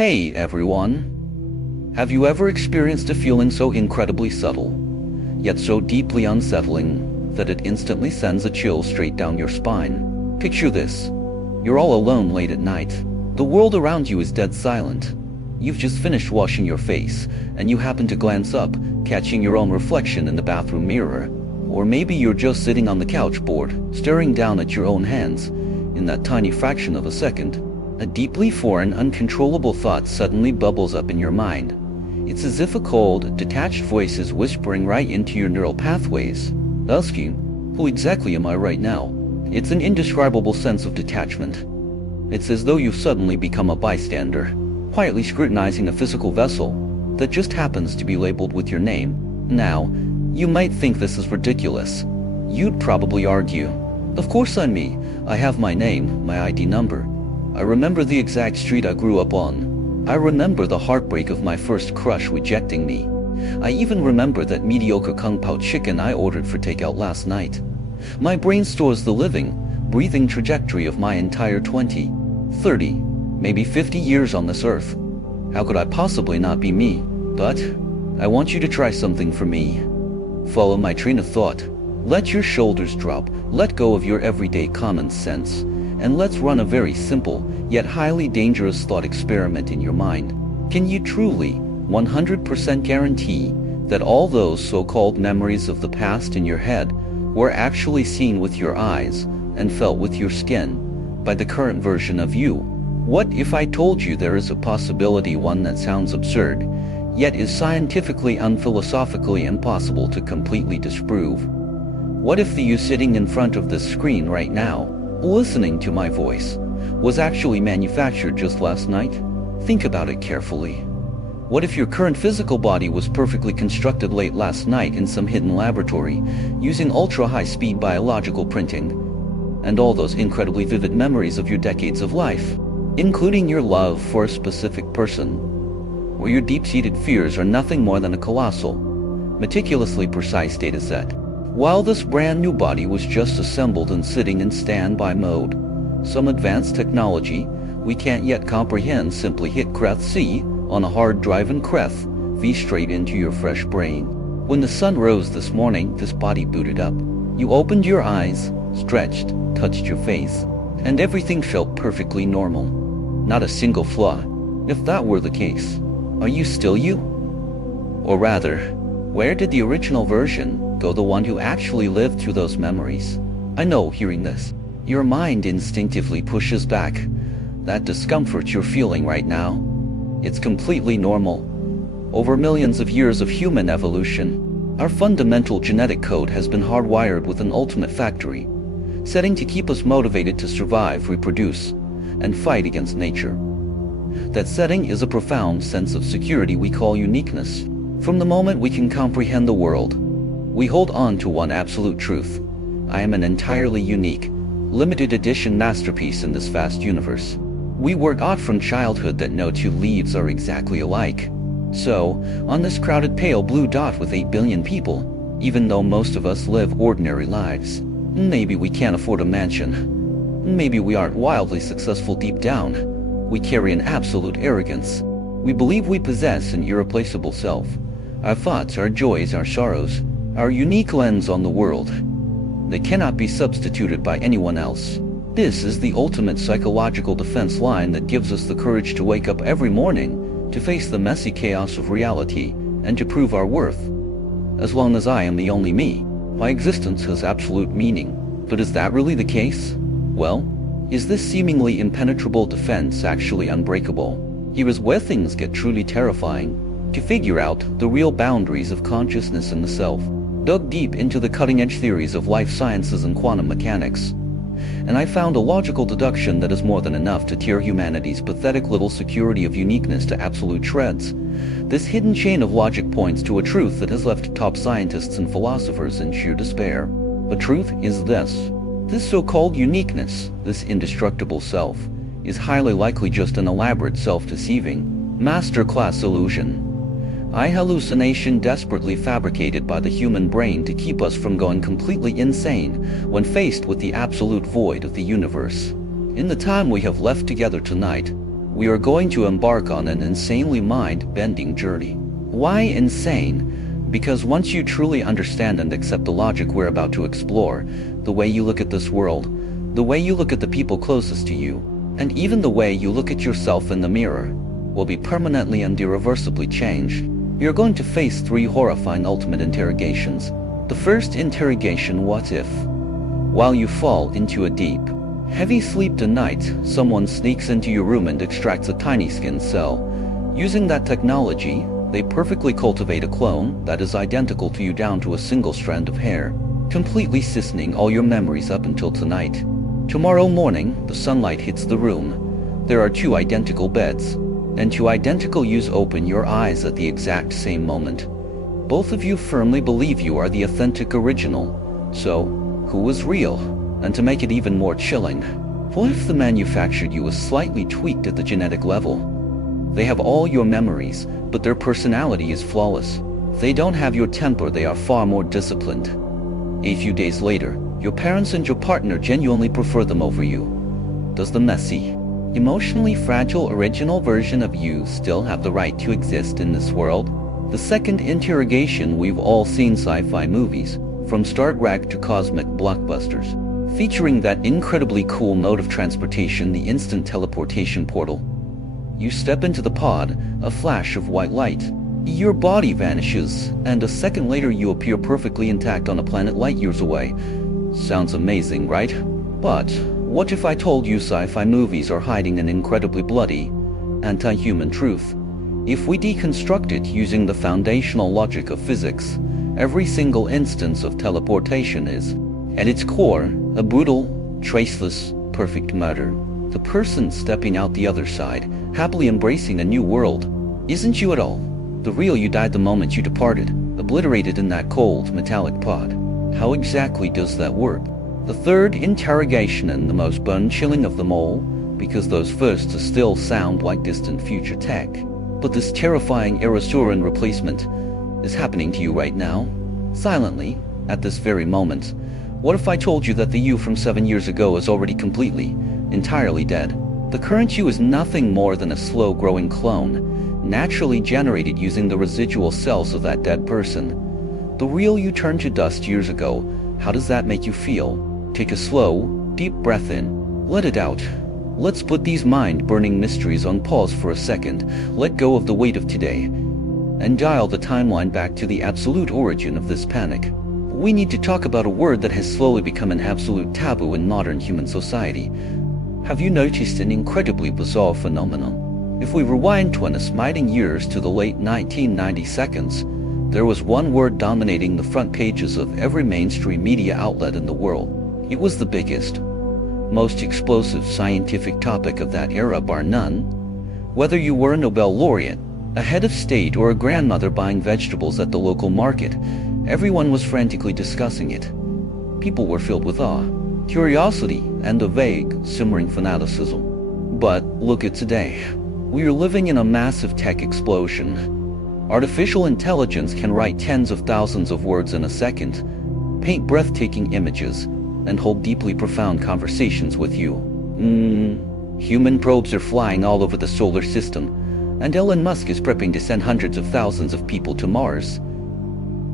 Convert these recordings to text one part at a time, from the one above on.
Hey everyone! Have you ever experienced a feeling so incredibly subtle, yet so deeply unsettling, that it instantly sends a chill straight down your spine? Picture this. You're all alone late at night. The world around you is dead silent. You've just finished washing your face, and you happen to glance up, catching your own reflection in the bathroom mirror. Or maybe you're just sitting on the couch bored, staring down at your own hands. In that tiny fraction of a second, a deeply foreign, uncontrollable thought suddenly bubbles up in your mind. It's as if a cold, detached voice is whispering right into your neural pathways, asking, "Who exactly am I right now?" It's an indescribable sense of detachment. It's as though you've suddenly become a bystander, quietly scrutinizing a physical vessel that just happens to be labeled with your name. Now, you might think this is ridiculous. You'd probably argue, "Of course I'm me. I have my name, my ID number. I remember the exact street I grew up on. I remember the heartbreak of my first crush rejecting me. I even remember that mediocre kung pao chicken I ordered for takeout last night." My brain stores the living, breathing trajectory of my entire 20, 30, maybe 50 years on this earth. How could I possibly not be me? But I want you to try something for me. Follow my train of thought. Let your shoulders drop, let go of your everyday common sense, and let's run a very simple, yet highly dangerous thought experiment in your mind. Can you truly, 100% guarantee that all those so-called memories of the past in your head were actually seen with your eyes and felt with your skin by the current version of you? What if I told you there is a possibility, one that sounds absurd, yet is scientifically and philosophically impossible to completely disprove? What if the you sitting in front of this screen right now, listening to my voice, was actually manufactured just last night? Think about it carefully. What if your current physical body was perfectly constructed late last night in some hidden laboratory, using ultra-high-speed biological printing, and all those incredibly vivid memories of your decades of life, including your love for a specific person, or your deep-seated fears are nothing more than a colossal, meticulously precise data set? While this brand new body was just assembled and sitting in standby mode, some advanced technology we can't yet comprehend simply hit Creth C on a hard drive and Creth V straight into your fresh brain. When the sun rose this morning, this body booted up. You opened your eyes, stretched, touched your face, and everything felt perfectly normal. Not a single flaw. If that were the case, are you still you? Or rather, where did the original version go, the one who actually lived through those memories? I know, hearing this, your mind instinctively pushes back. That discomfort you're feeling right now, it's completely normal. Over millions of years of human evolution, our fundamental genetic code has been hardwired with an ultimate factory setting to keep us motivated to survive, reproduce, and fight against nature. That setting is a profound sense of security we call uniqueness. From the moment we can comprehend the world, we hold on to one absolute truth: I am an entirely unique, limited edition masterpiece in this vast universe. We were taught from childhood that no two leaves are exactly alike. So, on this crowded pale blue dot with 8 billion people, even though most of us live ordinary lives, maybe we can't afford a mansion, maybe we aren't wildly successful deep down, we carry an absolute arrogance. We believe we possess an irreplaceable self. Our thoughts, our joys, our sorrows, our unique lens on the world. They cannot be substituted by anyone else. This is the ultimate psychological defense line that gives us the courage to wake up every morning, to face the messy chaos of reality, and to prove our worth. As long as I am the only me, my existence has absolute meaning. But is that really the case? Well, is this seemingly impenetrable defense actually unbreakable? Here is where things get truly terrifying. To figure out the real boundaries of consciousness and the self, dug deep into the cutting-edge theories of life sciences and quantum mechanics, and I found a logical deduction that is more than enough to tear humanity's pathetic little security of uniqueness to absolute shreds. This hidden chain of logic points to a truth that has left top scientists and philosophers in sheer despair. The truth is this: this so-called uniqueness, this indestructible self, is highly likely just an elaborate self-deceiving, master-class illusion. Hallucination desperately fabricated by the human brain to keep us from going completely insane when faced with the absolute void of the universe. In the time we have left together tonight, we are going to embark on an insanely mind-bending journey. Why insane? Because once you truly understand and accept the logic we're about to explore, the way you look at this world, the way you look at the people closest to you, and even the way you look at yourself in the mirror, will be permanently and irreversibly changed. You're going to face 3 horrifying ultimate interrogations. The first interrogation: what if, while you fall into a deep, heavy sleep tonight, someone sneaks into your room and extracts a tiny skin cell? Using that technology, they perfectly cultivate a clone that is identical to you down to a single strand of hair, completely siphoning all your memories up until tonight. Tomorrow morning, the sunlight hits the room. There are 2 identical beds, and 2 identical yous open your eyes at the exact same moment. Both of you firmly believe you are the authentic original. So, who was real? And to make it even more chilling, what if the manufactured you was slightly tweaked at the genetic level? They have all your memories, but their personality is flawless. They don't have your temper, they are far more disciplined. A few days later, your parents and your partner genuinely prefer them over you. Does the messy, emotionally fragile original version of you still have the right to exist in this world? The second interrogation: we've all seen sci-fi movies, from Star Trek to cosmic blockbusters, featuring that incredibly cool mode of transportation, the instant teleportation portal. You step into the pod, a flash of white light, your body vanishes, and a second later you appear perfectly intact on a planet light years away. Sounds amazing, right? But what if I told you sci-fi movies are hiding an incredibly bloody, anti-human truth? If we deconstruct it using the foundational logic of physics, every single instance of teleportation is, at its core, a brutal, traceless, perfect murder. The person stepping out the other side, happily embracing a new world, isn't you at all. The real you died the moment you departed, obliterated in that cold, metallic pod. How exactly does that work? The third interrogation, and the most bone-chilling of them all, because those first still sound like distant future tech. But this terrifying Erosuran replacement is happening to you right now, silently, at this very moment. What if I told you that the you from 7 years ago is already completely, entirely dead? The current you is nothing more than a slow-growing clone, naturally generated using the residual cells of that dead person. The real you turned to dust years ago. How does that make you feel? Take a slow, deep breath in. Let it out. Let's put these mind-burning mysteries on pause for a second, let go of the weight of today, and dial the timeline back to the absolute origin of this panic. We need to talk about a word that has slowly become an absolute taboo in modern human society. Have you noticed an incredibly bizarre phenomenon? If we rewind 20 smiting years to the late 1990s, there was one word dominating the front pages of every mainstream media outlet in the world. It was the biggest, most explosive scientific topic of that era, bar none. Whether you were a Nobel laureate, a head of state, or a grandmother buying vegetables at the local market, everyone was frantically discussing it. People were filled with awe, curiosity, and a vague, simmering fanaticism. But look at today. We are living in a massive tech explosion. Artificial intelligence can write tens of thousands of words in a second, paint breathtaking images, and hold deeply profound conversations with you. Human probes are flying all over the solar system, and Elon Musk is prepping to send hundreds of thousands of people to Mars.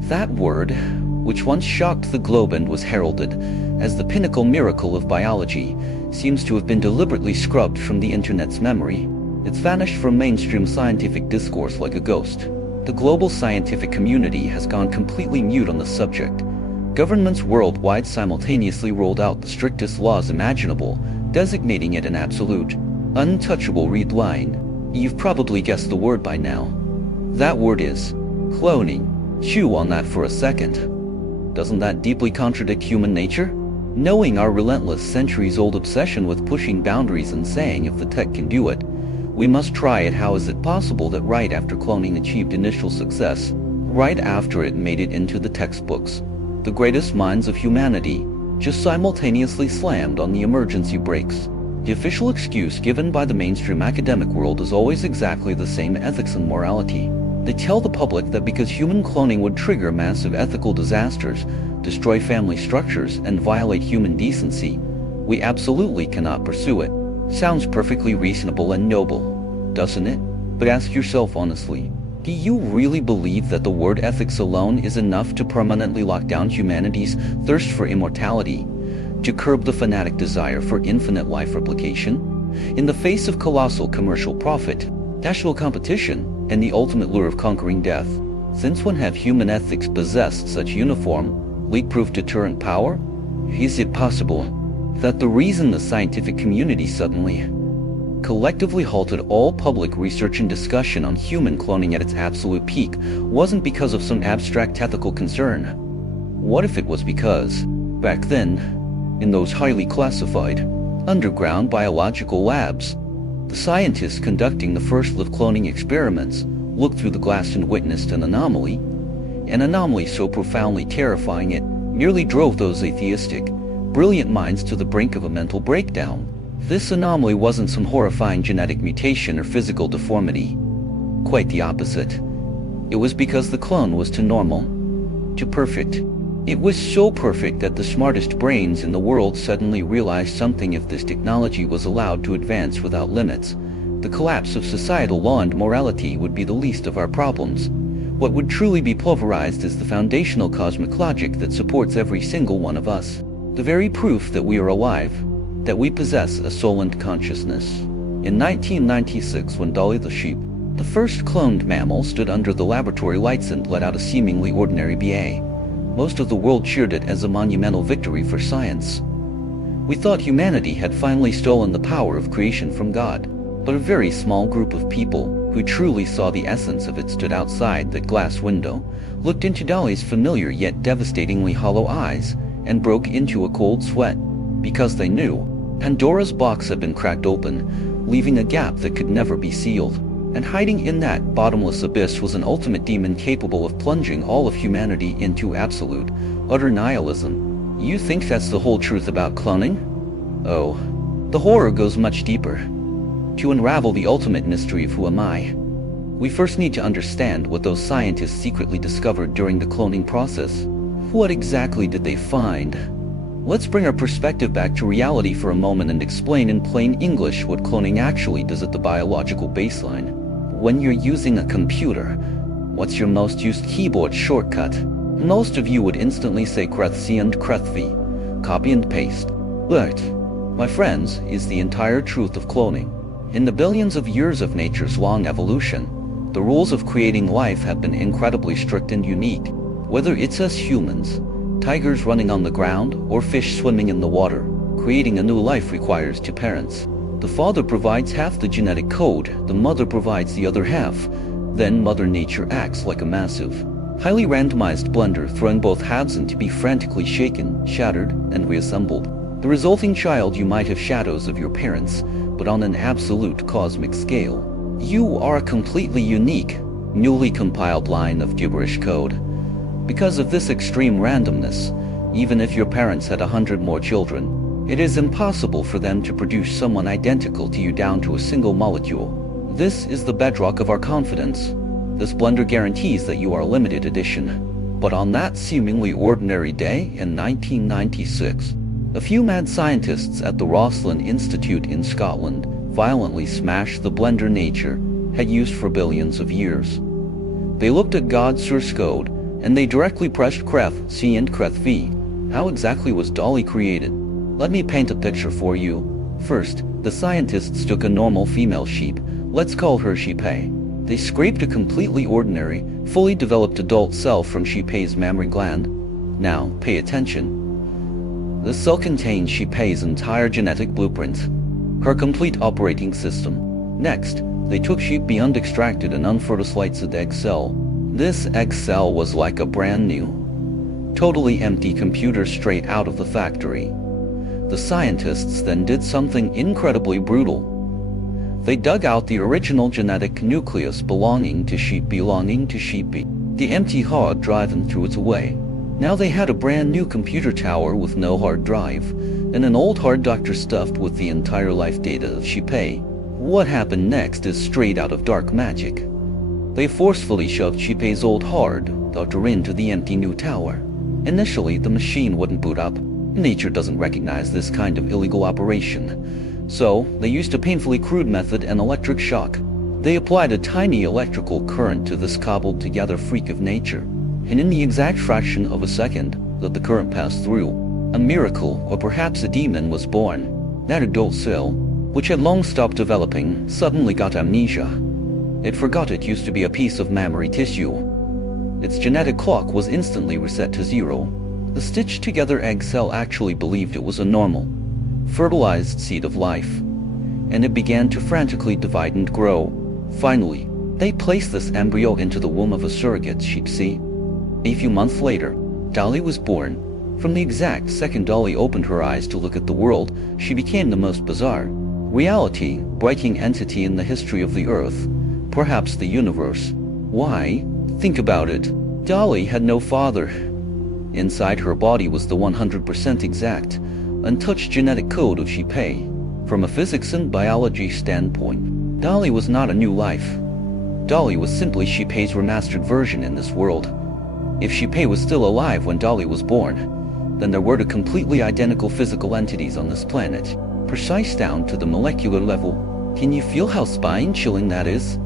That word, which once shocked the globe and was heralded as the pinnacle miracle of biology, seems to have been deliberately scrubbed from the internet's memory. It's vanished from mainstream scientific discourse like a ghost. The global scientific community has gone completely mute on the subject. Governments worldwide simultaneously rolled out the strictest laws imaginable, designating it an absolute, untouchable red line. You've probably guessed the word by now. That word is cloning. Chew on that for a second. Doesn't that deeply contradict human nature? Knowing our relentless centuries-old obsession with pushing boundaries and saying if the tech can do it, we must try it. How is it possible that right after cloning achieved initial success, right after it made it into the textbooks, the greatest minds of humanity just simultaneously slammed on the emergency brakes? The official excuse given by the mainstream academic world is always exactly the same: ethics and morality. They tell the public that because human cloning would trigger massive ethical disasters, destroy family structures, and violate human decency, we absolutely cannot pursue it. Sounds perfectly reasonable and noble. doesn't it? But ask yourself honestly, do you really believe that the word ethics alone is enough to permanently lock down humanity's thirst for immortality, to curb the fanatic desire for infinite life replication? In the face of colossal commercial profit, national competition, and the ultimate lure of conquering death, since when have human ethics possessed such uniform, leak-proof deterrent power? Is it possible that the reason the scientific community suddenly, collectively halted all public research and discussion on human cloning at its absolute peak wasn't because of some abstract ethical concern? What if it was because, back then, in those highly classified, underground biological labs, the scientists conducting the first live cloning experiments looked through the glass and witnessed an anomaly so profoundly terrifying it nearly drove those atheistic, brilliant minds to the brink of a mental breakdown? This anomaly wasn't some horrifying genetic mutation or physical deformity. Quite the opposite. It was because the clone was too normal, too perfect. It was so perfect that the smartest brains in the world suddenly realized something: if this technology was allowed to advance without limits, the collapse of societal law and morality would be the least of our problems. What would truly be pulverized is the foundational cosmic logic that supports every single one of us. The very proof that we are alive, that we possess a soul and consciousness. In 1996, when Dolly the sheep, the first cloned mammal, stood under the laboratory lights and let out a seemingly ordinary BA, most of the world cheered it as a monumental victory for science. We thought humanity had finally stolen the power of creation from God, but a very small group of people who truly saw the essence of it stood outside that glass window, looked into Dolly's familiar yet devastatingly hollow eyes, and broke into a cold sweat, because they knew Pandora's box had been cracked open, leaving a gap that could never be sealed. And hiding in that bottomless abyss was an ultimate demon capable of plunging all of humanity into absolute, utter nihilism. You think that's the whole truth about cloning? Oh, the horror goes much deeper. To unravel the ultimate mystery of who am I, we first need to understand what those scientists secretly discovered during the cloning process. What exactly did they find? Let's bring our perspective back to reality for a moment and explain in plain English what cloning actually does at the biological baseline. When you're using a computer, what's your most used keyboard shortcut? Most of you would instantly say Ctrl+C and Ctrl+V, copy and paste. But, my friends, is the entire truth of cloning. In the billions of years of nature's long evolution, the rules of creating life have been incredibly strict and unique. Whether it's us humans, tigers running on the ground, or fish swimming in the water, creating a new life requires two parents. The father provides half the genetic code, the mother provides the other half. Then Mother Nature acts like a massive, highly randomized blender, throwing both halves in to be frantically shaken, shattered, and reassembled. The resulting child, you might have shadows of your parents, but on an absolute cosmic scale. You are a completely unique, newly compiled line of gibberish code. Because of this extreme randomness, even if your parents had 100 more children, it is impossible for them to produce someone identical to you down to a single molecule. This is the bedrock of our confidence. This blender guarantees that you are a limited edition. But on that seemingly ordinary day in 1996, a few mad scientists at the Roslin Institute in Scotland violently smashed the blender nature had used for billions of years. They looked at God's source code, and they directly pressed Ctrl+C and Ctrl+V. How exactly was Dolly created? Let me paint a picture for you. First, the scientists took a normal female sheep, let's call her Ship A. They scraped a completely ordinary, fully developed adult cell from Ship A's mammary gland. Now, pay attention. This cell contains Ship A's entire genetic blueprint, her complete operating system. Next, they took Ship B and extracted an unfertilized egg cell. This egg cell was like a brand new, totally empty computer straight out of the factory. The scientists then did something incredibly brutal. They dug out the original genetic nucleus belonging to Ship B, the empty hard drive, and threw it away. Now they had a brand new computer tower with no hard drive, and an old hard doctor stuffed with the entire life data of Ship A. What happened next is straight out of dark magic. They forcefully shoved Ship A's old hard doctor into the empty new tower. Initially, the machine wouldn't boot up. Nature doesn't recognize this kind of illegal operation. So, they used a painfully crude method, an electric shock. They applied a tiny electrical current to this cobbled-together freak of nature, and in the exact fraction of a second that the current passed through, a miracle, or perhaps a demon, was born. That adult cell, which had long stopped developing, suddenly got amnesia. It forgot it used to be a piece of mammary tissue. Its genetic clock was instantly reset to zero. The stitched-together egg cell actually believed it was a normal, fertilized seed of life, and it began to frantically divide and grow. Finally, they placed this embryo into the womb of a surrogate sheep. See? A few months later, Dolly was born. From the exact second Dolly opened her eyes to look at the world, she became the most bizarre, reality-breaking entity in the history of the Earth, perhaps the universe. Why? Think about it. Dolly had no father. Inside her body was the 100% exact, untouched genetic code of Ship. From a physics and biology standpoint, Dolly was not a new life. Dolly was simply Ship's remastered version in this world. If Ship was still alive when Dolly was born, then there were two completely identical physical entities on this planet, precise down to the molecular level. Can you feel how spine-chilling that is?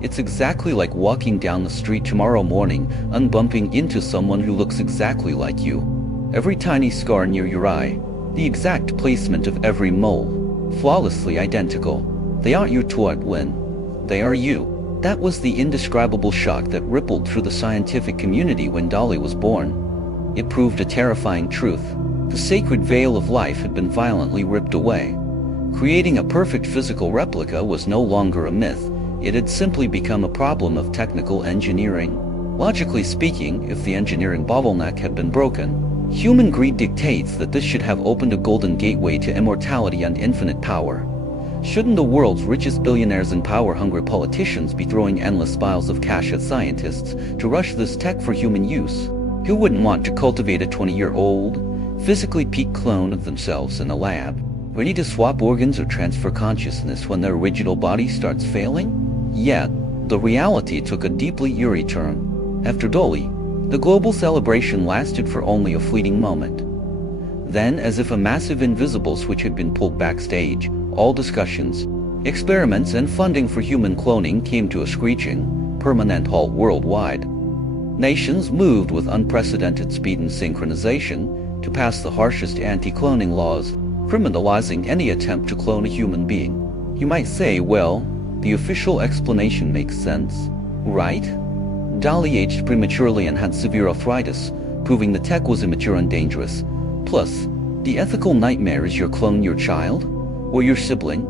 It's exactly like walking down the street tomorrow morning and bumping into someone who looks exactly like you. Every tiny scar near your eye, the exact placement of every mole, flawlessly identical. They aren't your twin, they are you. That was the indescribable shock that rippled through the scientific community when Dolly was born. It proved a terrifying truth. The sacred veil of life had been violently ripped away. Creating a perfect physical replica was no longer a myth. It had simply become a problem of technical engineering. Logically speaking, if the engineering bottleneck had been broken, human greed dictates that this should have opened a golden gateway to immortality and infinite power. Shouldn't the world's richest billionaires and power-hungry politicians be throwing endless piles of cash at scientists to rush this tech for human use? Who wouldn't want to cultivate a 20-year-old, physically peak clone of themselves in a lab, ready to swap organs or transfer consciousness when their original body starts failing? Yet, the reality took a deeply eerie turn. After Dolly, the global celebration lasted for only a fleeting moment. Then, as if a massive invisible switch had been pulled backstage, all discussions, experiments, and funding for human cloning came to a screeching, permanent halt worldwide. Nations moved with unprecedented speed and synchronization to pass the harshest anti-cloning laws, criminalizing any attempt to clone a human being. You might say, well, the official explanation makes sense, right? Dolly aged prematurely and had severe arthritis, proving the tech was immature and dangerous. Plus, the ethical nightmare is your clone your child? Or your sibling?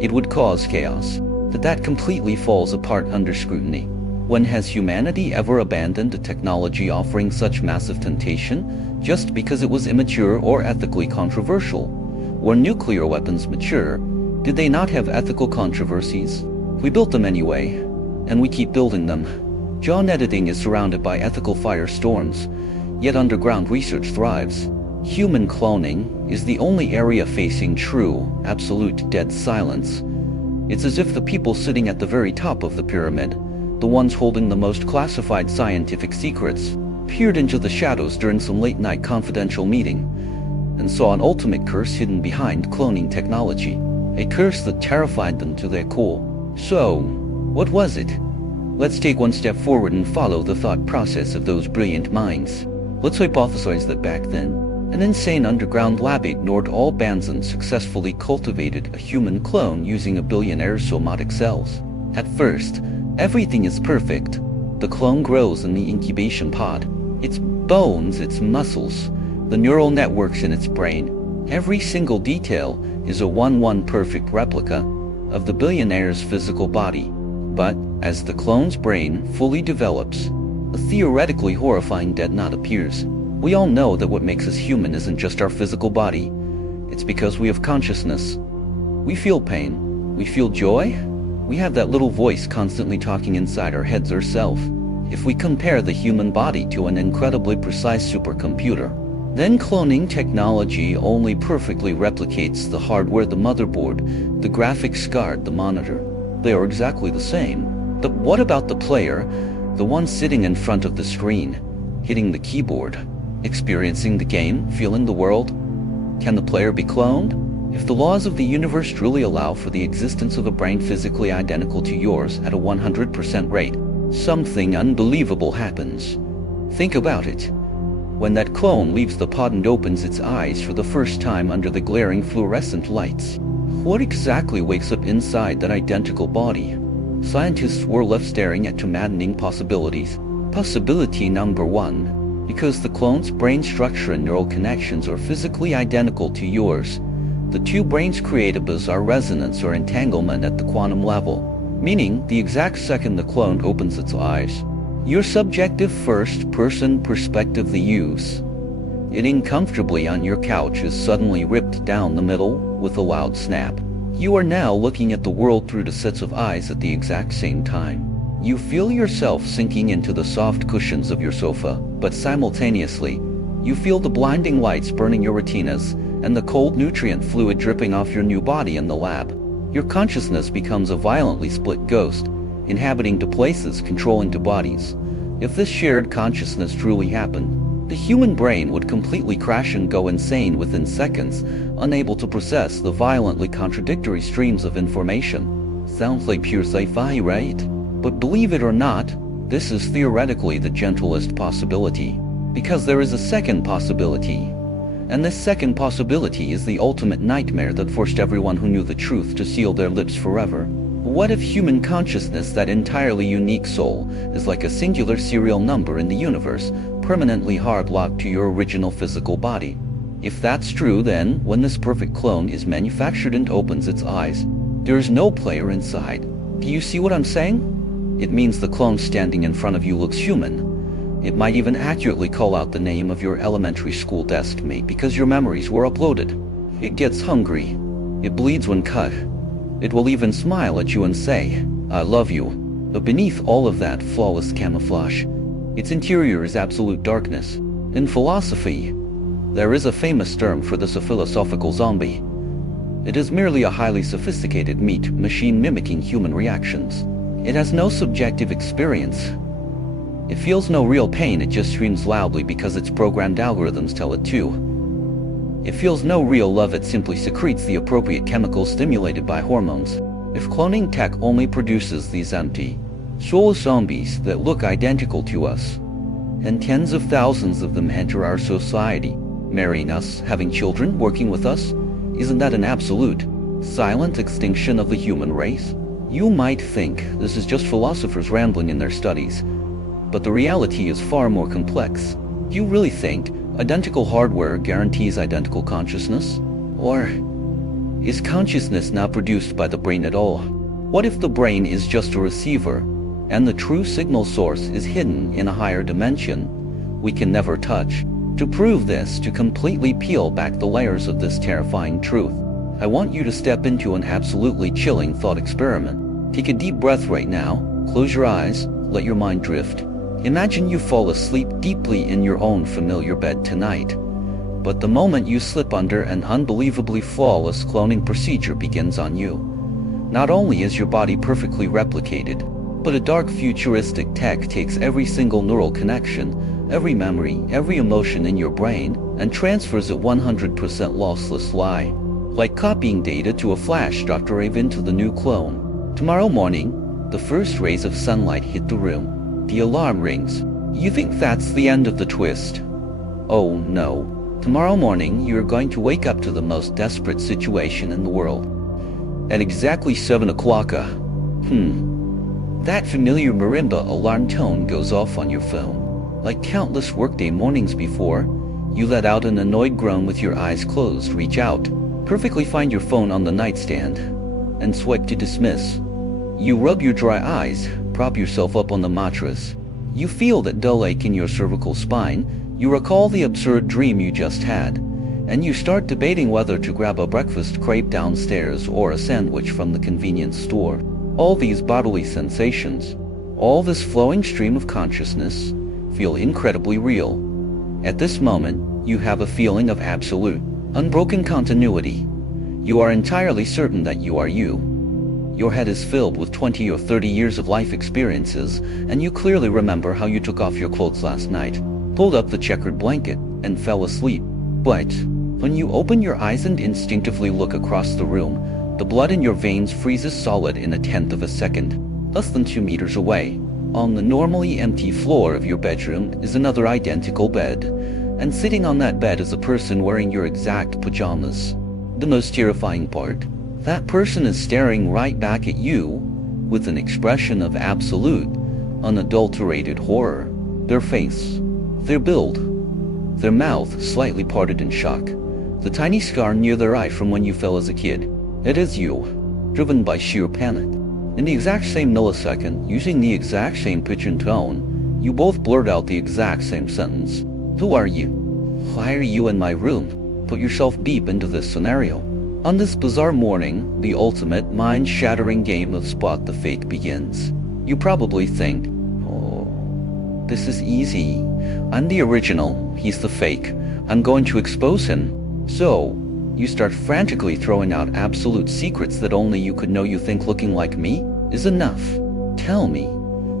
It would cause chaos. That completely falls apart under scrutiny. When has humanity ever abandoned a technology offering such massive temptation just because it was immature or ethically controversial? Were nuclear weapons mature? Did they not have ethical controversies? We built them anyway, and we keep building them. Gene editing is surrounded by ethical firestorms, yet underground research thrives. Human cloning is the only area facing true, absolute dead silence. It's as if the people sitting at the very top of the pyramid, the ones holding the most classified scientific secrets, peered into the shadows during some late-night confidential meeting and saw an ultimate curse hidden behind cloning technology, a curse that terrified them to their core. So, what was it? Let's take one step forward and follow the thought process of those brilliant minds. Let's hypothesize that back then, an insane underground lab ignored all bans and successfully cultivated a human clone using a billionaire's somatic cells. At first, everything is perfect. The clone grows in the incubation pod. Its bones, its muscles, the neural networks in its brain. Every single detail is a 1-1 perfect replica of the billionaire's physical body. But as the clone's brain fully develops, a theoretically horrifying dead knot appears. We all know that what makes us human isn't just our physical body. It's because we have consciousness. We feel pain. We feel joy. We have that little voice constantly talking inside our heads ourselves. If we compare the human body to an incredibly precise supercomputer, then cloning technology only perfectly replicates the hardware, the motherboard, the graphics card, the monitor. They are exactly the same. But what about the player, the one sitting in front of the screen, hitting the keyboard, experiencing the game, feeling the world? Can the player be cloned? If the laws of the universe truly allow for the existence of a brain physically identical to yours at a 100% rate, something unbelievable happens. Think about it. When that clone leaves the pod and opens its eyes for the first time under the glaring fluorescent lights, what exactly wakes up inside that identical body? Scientists were left staring at two maddening possibilities. Possibility number one: because the clone's brain structure and neural connections are physically identical to yours, the two brains creatabas are resonance or entanglement at the quantum level, meaning the exact second the clone opens its eyes, your subjective first-person perspective, the use sitting comfortably on your couch, is suddenly ripped down the middle with a loud snap. You are now looking at the world through two sets of eyes at the exact same time. You feel yourself sinking into the soft cushions of your sofa, but simultaneously, you feel the blinding lights burning your retinas and the cold nutrient fluid dripping off your new body in the lab. Your consciousness becomes a violently split ghost, inhabiting two places, controlling two bodies. If this shared consciousness truly happened, the human brain would completely crash and go insane within seconds, unable to process the violently contradictory streams of information. Sounds like pure sci-fi, right? But believe it or not, this is theoretically the gentlest possibility, because there is a second possibility. And this second possibility is the ultimate nightmare that forced everyone who knew the truth to seal their lips forever. What if human consciousness, that entirely unique soul, is like a singular serial number in the universe, permanently hard-locked to your original physical body? If that's true, then when this perfect clone is manufactured and opens its eyes, there is no player inside. Do you see what I'm saying? It means the clone standing in front of you looks human. It might even accurately call out the name of your elementary school desk mate because your memories were uploaded. It gets hungry. It bleeds when cut. It will even smile at you and say, "I love you." But beneath all of that flawless camouflage, its interior is absolute darkness. In philosophy, there is a famous term for this: a philosophical zombie. It is merely a highly sophisticated meat machine mimicking human reactions. It has no subjective experience. It feels no real pain, it just screams loudly because its programmed algorithms tell it to. It feels no real love, it simply secretes the appropriate chemicals stimulated by hormones. If cloning tech only produces these empty, soulless zombies that look identical to us, and tens of thousands of them enter our society, marrying us, having children, working with us, isn't that an absolute, silent extinction of the human race? You might think this is just philosophers rambling in their studies, but the reality is far more complex. Do you really think identical hardware guarantees identical consciousness? Or is consciousness not produced by the brain at all? What if the brain is just a receiver, and the true signal source is hidden in a higher dimension we can never touch? To prove this, to completely peel back the layers of this terrifying truth, I want you to step into an absolutely chilling thought experiment. Take a deep breath right now, close your eyes, let your mind drift. Imagine you fall asleep deeply in your own familiar bed tonight. But the moment you slip under, an unbelievably flawless cloning procedure begins on you. Not only is your body perfectly replicated, but a dark futuristic tech takes every single neural connection, every memory, every emotion in your brain, and transfers it 100% lossless lie. Like copying data to a flash drive into the new clone. Tomorrow morning, the first rays of sunlight hit the room. The alarm rings. You think that's the end of the twist? Oh no. Tomorrow morning, you're going to wake up to the most desperate situation in the world. At exactly 7 o'clock, that familiar marimba alarm tone goes off on your phone. Like countless workday mornings before, you let out an annoyed groan with your eyes closed, reach out, perfectly find your phone on the nightstand, and swipe to dismiss. You rub your dry eyes, prop yourself up on the mattress. You feel that dull ache in your cervical spine. You recall the absurd dream you just had, and you start debating whether to grab a breakfast crepe downstairs or a sandwich from the convenience store. All these bodily sensations, all this flowing stream of consciousness, feel incredibly real. At this moment, you have a feeling of absolute, unbroken continuity. You are entirely certain that you are you. Your head is filled with 20 or 30 years of life experiences, and you clearly remember how you took off your clothes last night, pulled up the checkered blanket, and fell asleep. But When you open your eyes and instinctively look across the room, the blood in your veins freezes solid in 1/10 of a second. Less than 2 meters away, on the normally empty floor of your bedroom, is another identical bed, and sitting on that bed is a person wearing your exact pajamas. The most terrifying part, that person is staring right back at you with an expression of absolute, unadulterated horror. Their face, their build, their mouth slightly parted in shock, the tiny scar near their eye from when you fell as a kid. It is you, driven by sheer panic. In the exact same millisecond, using the exact same pitch and tone, you both blurt out the exact same sentence. Who are you? Why are you in my room? Put yourself deep into this scenario. On this bizarre morning, the ultimate mind-shattering game of spot the fake begins. You probably think, oh, this is easy. I'm the original, he's the fake. I'm going to expose him. So, you start frantically throwing out absolute secrets that only you could know. You think looking like me is enough. Tell me,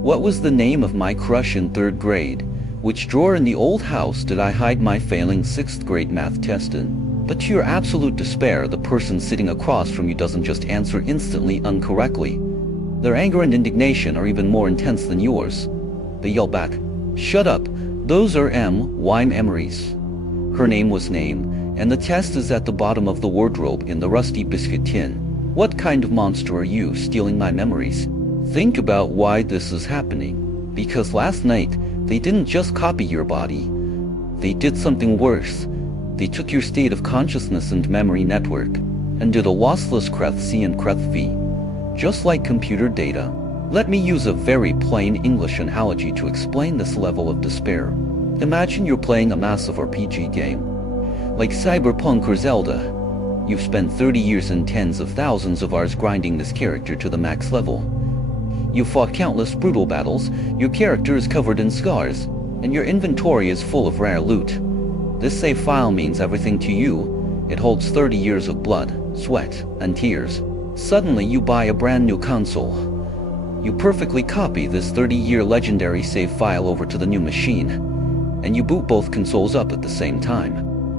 what was the name of my crush in 3rd grade? Which drawer in the old house did I hide my failing 6th grade math test in? But to your absolute despair, the person sitting across from you doesn't just answer instantly incorrectly. Their anger and indignation are even more intense than yours. They yell back, "Shut up, those are my memories." Her name was name, and the test is at the bottom of the wardrobe in the rusty biscuit tin. What kind of monster are you, stealing my memories? Think about why this is happening. Because last night, they didn't just copy your body. They did something worse. They took your state of consciousness and memory network, and did a lossless creth C and creth V. Just like computer data. Let me use a very plain English analogy to explain this level of despair. Imagine you're playing a massive RPG game, like Cyberpunk or Zelda. You've spent 30 years and tens of thousands of hours grinding this character to the max level. You've fought countless brutal battles, your character is covered in scars, and your inventory is full of rare loot. This save file means everything to you. It holds 30 years of blood, sweat, and tears. Suddenly you buy a brand new console. You perfectly copy this 30-year legendary save file over to the new machine, and you boot both consoles up at the same time.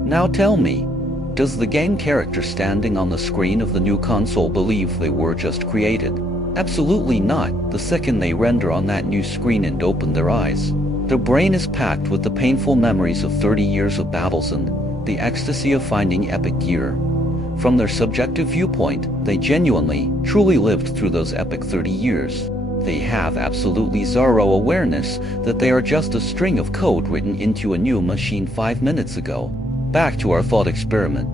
Now tell me, does the game character standing on the screen of the new console believe they were just created? Absolutely not, the second they render on that new screen and open their eyes. Their brain is packed with the painful memories of 30 years of battles and the ecstasy of finding epic gear. From their subjective viewpoint, they genuinely, truly lived through those epic 30 years. They have absolutely zero awareness that they are just a string of code written into a new machine 5 minutes ago. Back to our thought experiment.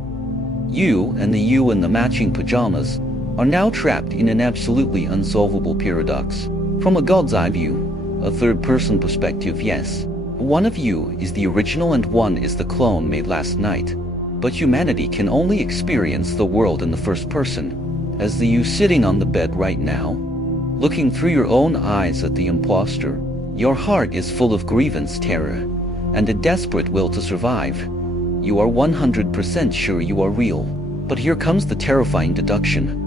You and the you in the matching pajamas are now trapped in an absolutely unsolvable paradox. From a god's eye view, a third-person perspective, yes. One of you is the original and one is the clone made last night. But humanity can only experience the world in the first person, as the you sitting on the bed right now, looking through your own eyes at the imposter. Your heart is full of grievance, terror, and a desperate will to survive. You are 100% sure you are real. But here comes the terrifying deduction.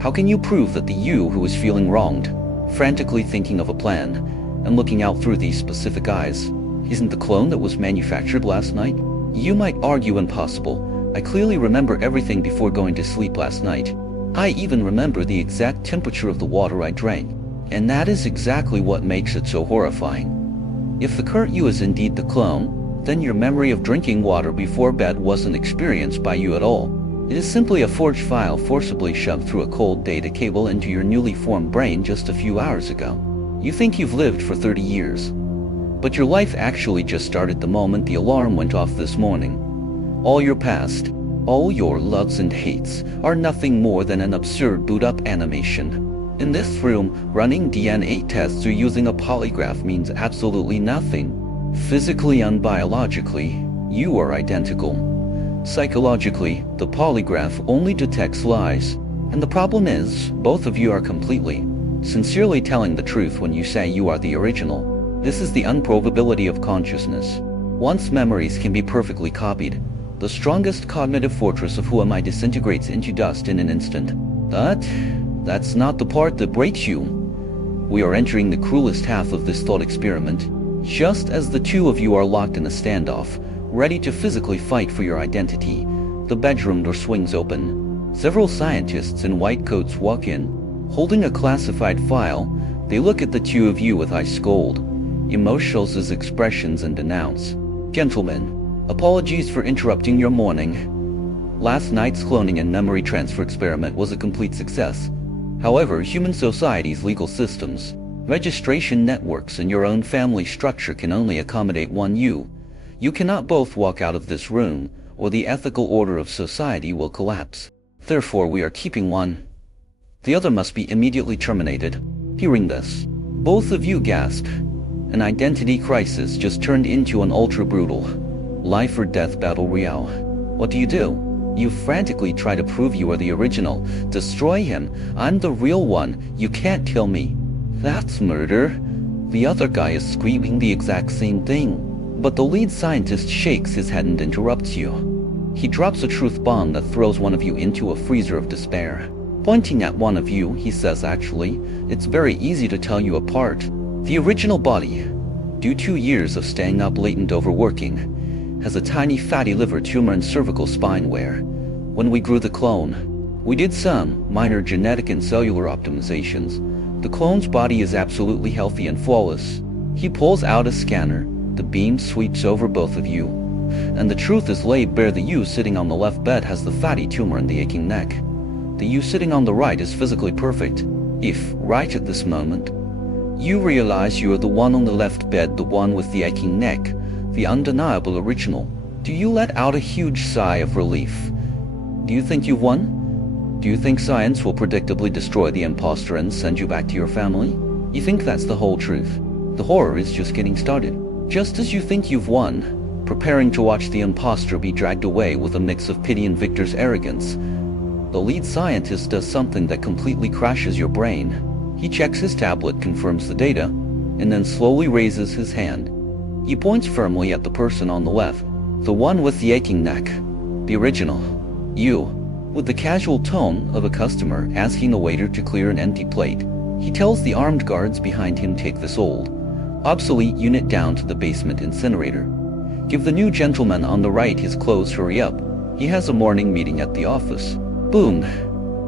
How can you prove that the you who is feeling wronged, frantically thinking of a plan, and looking out through these specific eyes, isn't the clone that was manufactured last night? You might argue impossible. I clearly remember everything before going to sleep last night. I even remember the exact temperature of the water I drank. And that is exactly what makes it so horrifying. If the current you is indeed the clone, then your memory of drinking water before bed wasn't experienced by you at all. It is simply a forged file forcibly shoved through a cold data cable into your newly formed brain just a few hours ago. You think you've lived for 30 years. But your life actually just started the moment the alarm went off this morning. All your past, all your loves and hates, are nothing more than an absurd boot-up animation. In this room, running DNA tests or using a polygraph means absolutely nothing. Physically and biologically, you are identical. Psychologically, the polygraph only detects lies. And the problem is, both of you are completely, sincerely telling the truth when you say you are the original. This is the unprovability of consciousness. Once memories can be perfectly copied, the strongest cognitive fortress of who am I disintegrates into dust in an instant. But that's not the part that breaks you. We are entering the cruelest half of this thought experiment. Just as the two of you are locked in a standoff, ready to physically fight for your identity. The bedroom door swings open. Several scientists in white coats walk in, holding a classified file. They look at the two of you with ice cold, emotionless expressions and denounce. Gentlemen, apologies for interrupting your morning. Last night's cloning and memory transfer experiment was a complete success. However, human society's legal systems, registration networks, and your own family structure can only accommodate one you. You cannot both walk out of this room, or the ethical order of society will collapse. Therefore, we are keeping one. The other must be immediately terminated. Hearing this, both of you gasp. An identity crisis just turned into an ultra-brutal, life-or-death battle royale. What do? You frantically try to prove you are the original. Destroy him. I'm the real one. You can't kill me. That's murder. The other guy is screaming the exact same thing. But the lead scientist shakes his head and interrupts you. He drops a truth bomb that throws one of you into a freezer of despair. Pointing at one of you, he says, actually, it's very easy to tell you apart. The original body, due to years of staying up late and overworking, has a tiny fatty liver tumor and cervical spine wear. When we grew the clone, we did some minor genetic and cellular optimizations. The clone's body is absolutely healthy and flawless. He pulls out a scanner. The beam sweeps over both of you, and the truth is laid bare. The you sitting on the left bed has the fatty tumor and the aching neck. The you sitting on the right is physically perfect. If, right at this moment, you realize you are the one on the left bed, the one with the aching neck, the undeniable original, do you let out a huge sigh of relief? Do you think you've won? Do you think science will predictably destroy the imposter and send you back to your family? You think that's the whole truth. The horror is just getting started. Just as you think you've won, preparing to watch the imposter be dragged away with a mix of pity and Victor's arrogance, the lead scientist does something that completely crashes your brain. He checks his tablet, confirms the data, and then slowly raises his hand. He points firmly at the person on the left, the one with the aching neck, the original, you, with the casual tone of a customer asking a waiter to clear an empty plate. He tells the armed guards behind him, take this old, obsolete unit down to the basement incinerator. Give the new gentleman on the right his clothes, hurry up. He has a morning meeting at the office. Boom!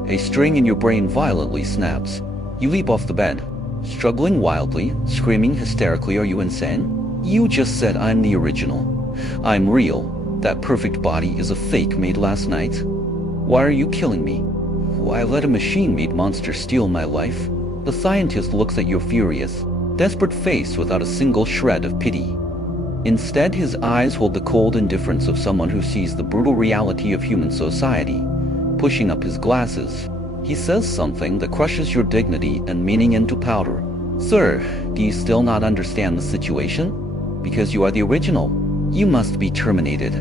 A string in your brain violently snaps. You leap off the bed, struggling wildly, screaming hysterically, are you insane? You just said I'm the original. I'm real. That perfect body is a fake made last night. Why are you killing me? Why let a machine-made monster steal my life? The scientist looks at your furious, desperate face without a single shred of pity. Instead, his eyes hold the cold indifference of someone who sees the brutal reality of human society. Pushing up his glasses, he says something that crushes your dignity and meaning into powder. Sir, do you still not understand the situation? Because you are the original, you must be terminated.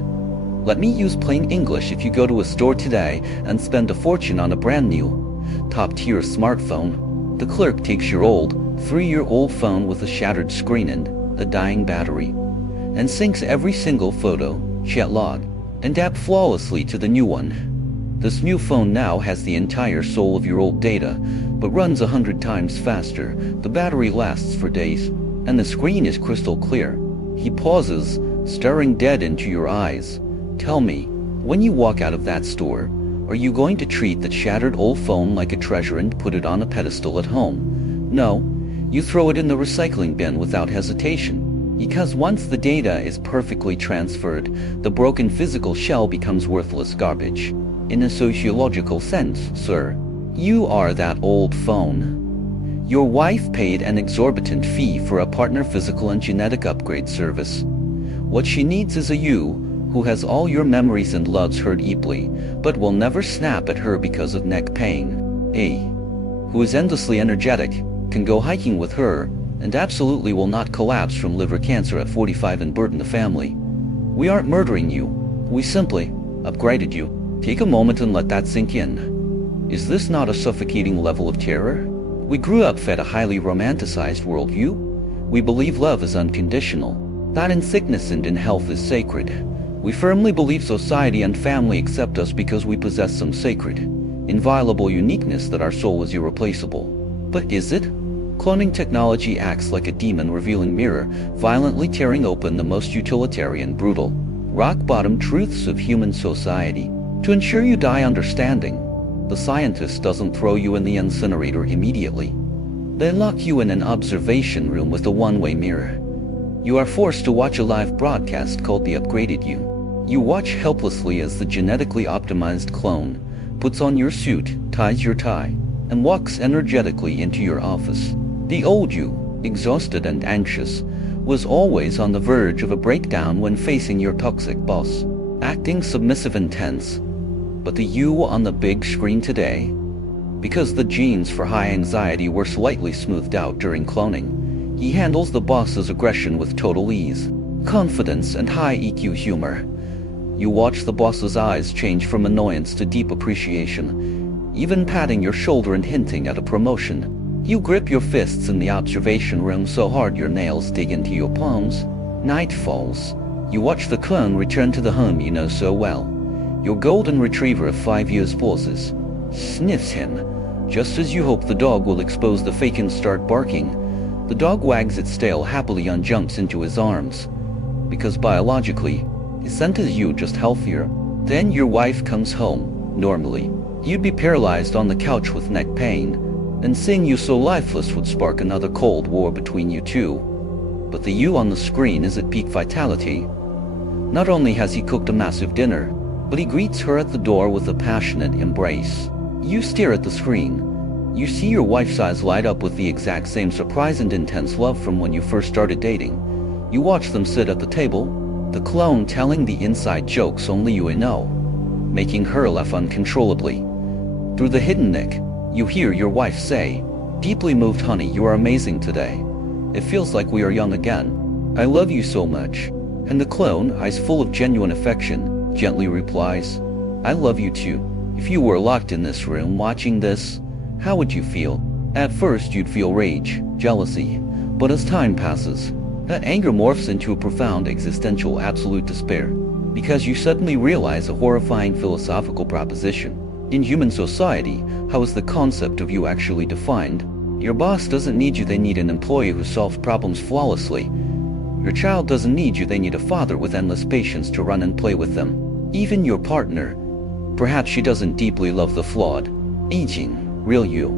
Let me use plain English. If you go to a store today and spend a fortune on a brand new, top-tier smartphone, the clerk takes your old, 3-year-old phone with a shattered screen and a dying battery, and syncs every single photo, chat log, and app flawlessly to the new one. This new phone now has the entire soul of your old data, but runs 100 times faster. The battery lasts for days, and the screen is crystal clear. He pauses, staring dead into your eyes. Tell me, when you walk out of that store, are you going to treat that shattered old phone like a treasure and put it on a pedestal at home? No, you throw it in the recycling bin without hesitation. Because once the data is perfectly transferred, the broken physical shell becomes worthless garbage. In a sociological sense, sir, you are that old phone. Your wife paid an exorbitant fee for a partner physical and genetic upgrade service. What she needs is a you who has all your memories and loves her deeply, but will never snap at her because of neck pain. A who is endlessly energetic, can go hiking with her, and absolutely will not collapse from liver cancer at 45 and burden the family. We aren't murdering you. We simply upgraded you. Take a moment and let that sink in. Is this not a suffocating level of terror? We grew up fed a highly romanticized worldview. We believe love is unconditional, that in sickness and in health is sacred. We firmly believe society and family accept us because we possess some sacred, inviolable uniqueness, that our soul is irreplaceable. But is it? Cloning technology acts like a demon revealing mirror, violently tearing open the most utilitarian, brutal, rock-bottom truths of human society. To ensure you die understanding, the scientist doesn't throw you in the incinerator immediately. They lock you in an observation room with a one-way mirror. You are forced to watch a live broadcast called The Upgraded You. You watch helplessly as the genetically optimized clone puts on your suit, ties your tie, and walks energetically into your office. The old you, exhausted and anxious, was always on the verge of a breakdown when facing your toxic boss, acting submissive and tense. But the you on the big screen today, because the genes for high anxiety were slightly smoothed out during cloning, he handles the boss's aggression with total ease, confidence, and high EQ humor. You watch the boss's eyes change from annoyance to deep appreciation, even patting your shoulder and hinting at a promotion. You grip your fists in the observation room so hard your nails dig into your palms. Night falls. You watch the clone return to the home you know so well. Your golden retriever of 5 years pauses, sniffs him. Just as you hope the dog will expose the fake and start barking, the dog wags its tail happily and jumps into his arms. Because biologically, his scent is you, just healthier. Then your wife comes home. Normally, you'd be paralyzed on the couch with neck pain, and seeing you so lifeless would spark another cold war between you two. But the you on the screen is at peak vitality. Not only has he cooked a massive dinner, but he greets her at the door with a passionate embrace. You stare at the screen. You see your wife's eyes light up with the exact same surprise and intense love from when you first started dating. You watch them sit at the table, the clone telling the inside jokes only you know, making her laugh uncontrollably. Through the hidden neck, you hear your wife say, "Deeply moved, honey, you are amazing today. It feels like we are young again. I love you so much." And the clone, eyes full of genuine affection, gently replies, "I love you too." If you were locked in this room watching this, how would you feel? At first you'd feel rage, jealousy, but as time passes, that anger morphs into a profound existential absolute despair, because you suddenly realize a horrifying philosophical proposition. In human society, how is the concept of you actually defined? Your boss doesn't need you, they need an employee who solves problems flawlessly. Your child doesn't need you, they need a father with endless patience to run and play with them. Even your partner, perhaps she doesn't deeply love the flawed, aging, real you.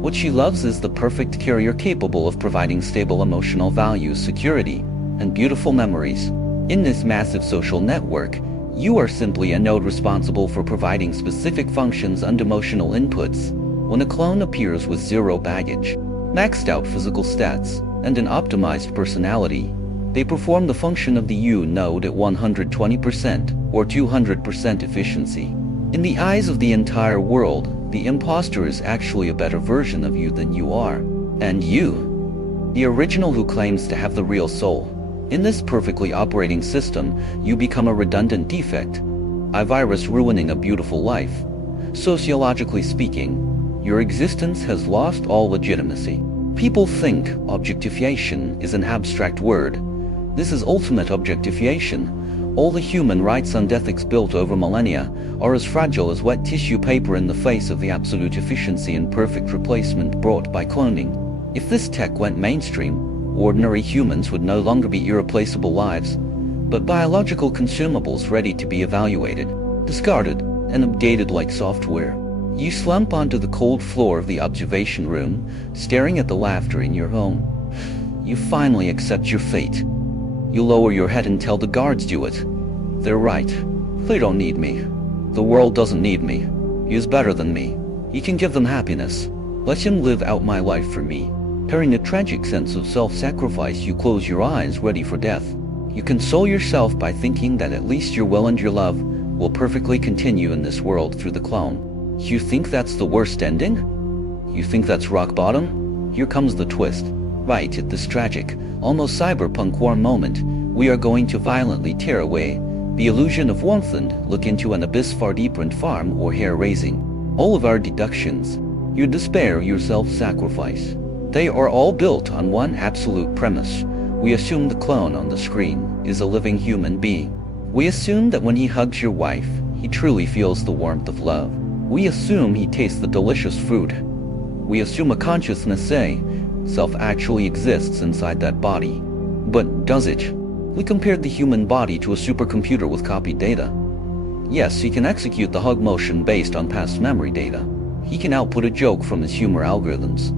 What she loves is the perfect carrier capable of providing stable emotional values, security, and beautiful memories. In this massive social network, you are simply a node responsible for providing specific functions and emotional inputs. When a clone appears with zero baggage, maxed out physical stats, and an optimized personality, they perform the function of the you node at 120% or 200% efficiency. In the eyes of the entire world, the imposter is actually a better version of you than you are. And you, the original who claims to have the real soul. In this perfectly operating system, you become a redundant defect, a virus ruining a beautiful life. Sociologically speaking, your existence has lost all legitimacy. People think objectification is an abstract word. This is ultimate objectification. All the human rights and ethics built over millennia are as fragile as wet tissue paper in the face of the absolute efficiency and perfect replacement brought by cloning. If this tech went mainstream, ordinary humans would no longer be irreplaceable lives, but biological consumables ready to be evaluated, discarded, and updated like software. You slump onto the cold floor of the observation room, staring at the laughter in your home. You finally accept your fate. You lower your head and tell the guards do it. They're right. They don't need me. The world doesn't need me. He is better than me. He can give them happiness. Let him live out my life for me. Carrying a tragic sense of self-sacrifice, you close your eyes, ready for death. You console yourself by thinking that at least your will and your love will perfectly continue in this world through the clone. You think that's the worst ending? You think that's rock bottom? Here comes the twist. Right at this tragic, almost cyberpunk war moment, we are going to violently tear away the illusion of warmth and look into an abyss far deeper and far more hair-raising. All of our deductions, your despair, your self-sacrifice, they are all built on one absolute premise. We assume the clone on the screen is a living human being. We assume that when he hugs your wife, he truly feels the warmth of love. We assume he tastes the delicious fruit. We assume a consciousness, say, self actually exists inside that body. But does it? We compared the human body to a supercomputer with copied data. Yes, he can execute the hug motion based on past memory data. He can output a joke from his humor algorithms.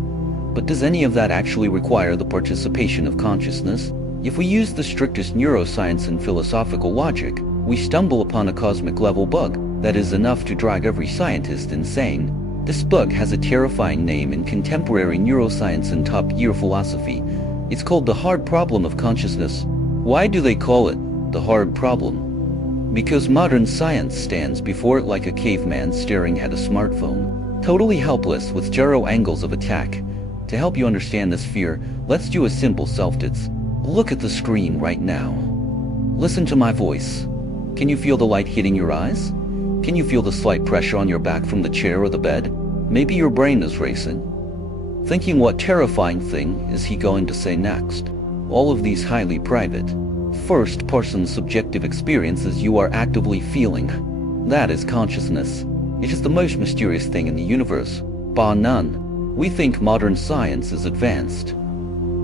But does any of that actually require the participation of consciousness? If we use the strictest neuroscience and philosophical logic, we stumble upon a cosmic-level bug that is enough to drive every scientist insane. This bug has a terrifying name in contemporary neuroscience and top-tier philosophy. It's called the hard problem of consciousness. Why do they call it the hard problem? Because modern science stands before it like a caveman staring at a smartphone, totally helpless with zero angles of attack. To help you understand this fear, let's do a simple self-test. Look at the screen right now. Listen to my voice. Can you feel the light hitting your eyes? Can you feel the slight pressure on your back from the chair or the bed? Maybe your brain is racing, thinking what terrifying thing is he going to say next. All of these highly private, first-person subjective experiences you are actively feeling. That is consciousness. It is the most mysterious thing in the universe, bar none. We think modern science is advanced.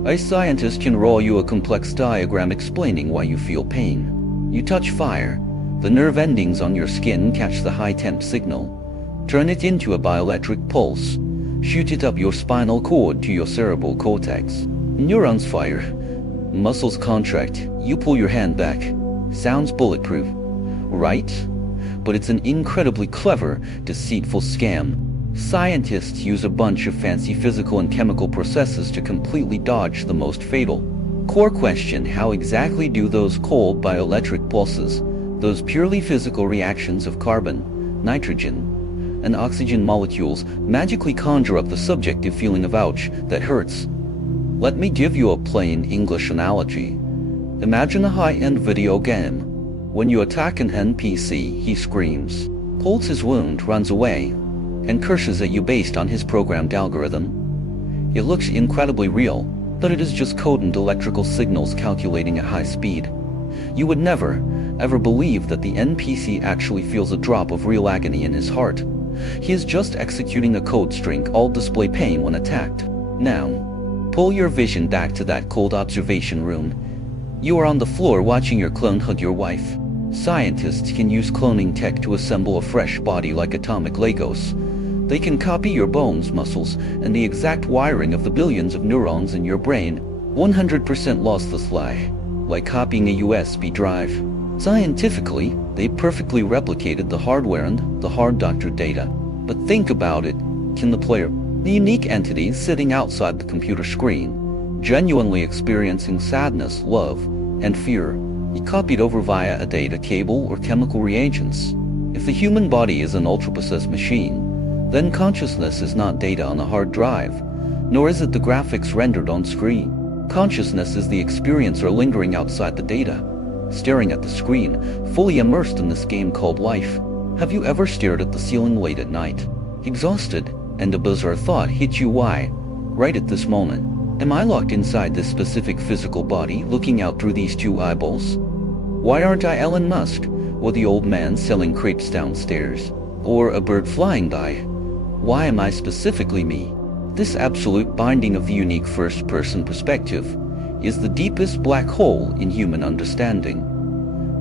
A scientist can draw you a complex diagram explaining why you feel pain. You touch fire, the nerve endings on your skin catch the high-temp signal, turn it into a bioelectric pulse, shoot it up your spinal cord to your cerebral cortex. Neurons fire, muscles contract, you pull your hand back. Sounds bulletproof, right? But it's an incredibly clever, deceitful scam. Scientists use a bunch of fancy physical and chemical processes to completely dodge the most fatal core question: how exactly do those cold bioelectric pulses, those purely physical reactions of carbon, nitrogen, and oxygen molecules, magically conjure up the subjective feeling of ouch, that hurts? Let me give you a plain English analogy. Imagine a high-end video game. When you attack an NPC, he screams, holds his wound, runs away, and curses at you based on his programmed algorithm. It looks incredibly real, but it is just code and electrical signals calculating at high speed. You would never, ever believe that the NPC actually feels a drop of real agony in his heart. He is just executing a code string, all display pain when attacked. Now, pull your vision back to that cold observation room. You are on the floor watching your clone hug your wife. Scientists can use cloning tech to assemble a fresh body like atomic Legos. They can copy your bones, muscles, and the exact wiring of the billions of neurons in your brain, 100% losslessly, like copying a USB drive. Scientifically, they perfectly replicated the hardware and the hard doctored data. But think about it, can the player, the unique entity sitting outside the computer screen, genuinely experiencing sadness, love, and fear, be copied over via a data cable or chemical reagents? If the human body is an ultra-processed machine, then consciousness is not data on a hard drive, nor is it the graphics rendered on screen. Consciousness is the experiencer lingering outside the data, staring at the screen, fully immersed in this game called life. Have you ever stared at the ceiling late at night, exhausted, and a bizarre thought hit you? Why, right at this moment, am I locked inside this specific physical body, looking out through these two eyeballs? Why aren't I Elon Musk, or the old man selling crepes downstairs, or a bird flying by? Why am I specifically me? This absolute binding of the unique first-person perspective is the deepest black hole in human understanding.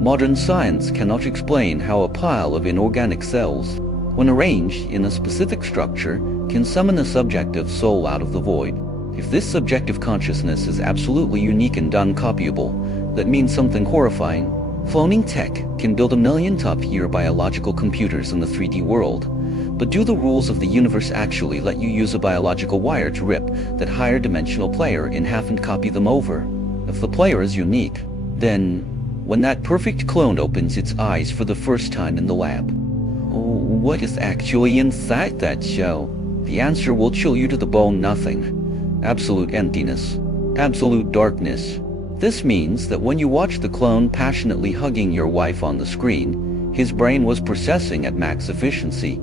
Modern science cannot explain how a pile of inorganic cells, when arranged in a specific structure, can summon a subjective soul out of the void. If this subjective consciousness is absolutely unique and uncopyable, that means something horrifying. Cloning tech can build a million top-tier biological computers in the 3D world, but do the rules of the universe actually let you use a biological wire to rip that higher dimensional player in half and copy them over? If the player is unique, then when that perfect clone opens its eyes for the first time in the lab, what is actually inside that shell? The answer will chill you to the bone: nothing. Absolute emptiness. Absolute darkness. This means that when you watch the clone passionately hugging your wife on the screen, his brain was processing at max efficiency.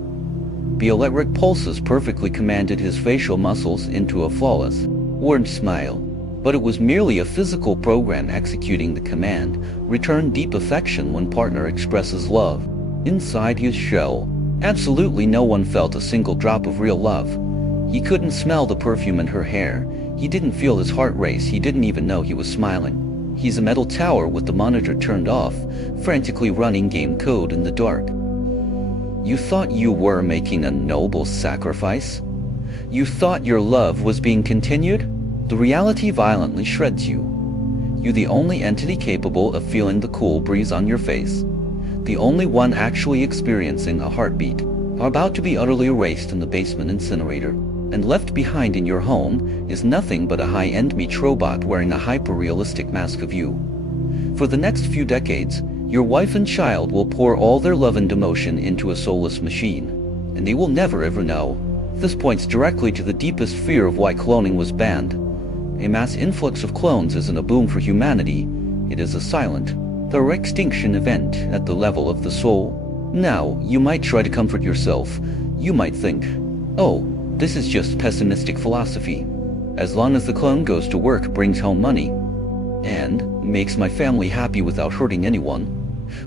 Bioelectric pulses perfectly commanded his facial muscles into a flawless, warm smile. But it was merely a physical program executing the command: return deep affection when partner expresses love. Inside his shell, absolutely no one felt a single drop of real love. He couldn't smell the perfume in her hair. He didn't feel his heart race. He didn't even know he was smiling. He's a metal tower with the monitor turned off, frantically running game code in the dark. You thought you were making a noble sacrifice? You thought your love was being continued? The reality violently shreds you. You're the only entity capable of feeling the cool breeze on your face, the only one actually experiencing a heartbeat, are about to be utterly erased in the basement incinerator, and left behind in your home is nothing but a high-end meat robot wearing a hyper-realistic mask of you. For the next few decades, your wife and child will pour all their love and emotion into a soulless machine, and they will never ever know. This points directly to the deepest fear of why cloning was banned. A mass influx of clones isn't a boom for humanity, it is a silent, thorough extinction event at the level of the soul. Now, you might try to comfort yourself. You might think, oh, this is just pessimistic philosophy. As long as the clone goes to work, brings home money, and makes my family happy without hurting anyone,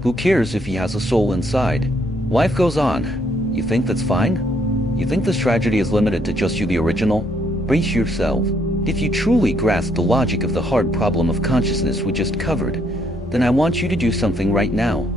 who cares if he has a soul inside? Life goes on. You think that's fine? You think this tragedy is limited to just you, the original? Brace yourself. If you truly grasp the logic of the hard problem of consciousness we just covered, then I want you to do something right now.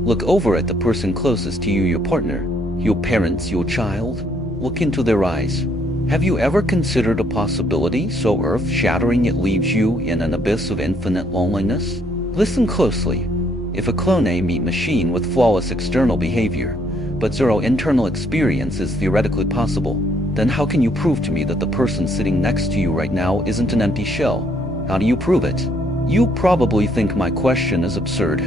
Look over at the person closest to you, your partner, your parents, your child. Look into their eyes. Have you ever considered a possibility so earth-shattering it leaves you in an abyss of infinite loneliness? Listen closely. If a clone meat machine with flawless external behavior, but zero internal experience is theoretically possible, then how can you prove to me that the person sitting next to you right now isn't an empty shell? How do you prove it? You probably think my question is absurd.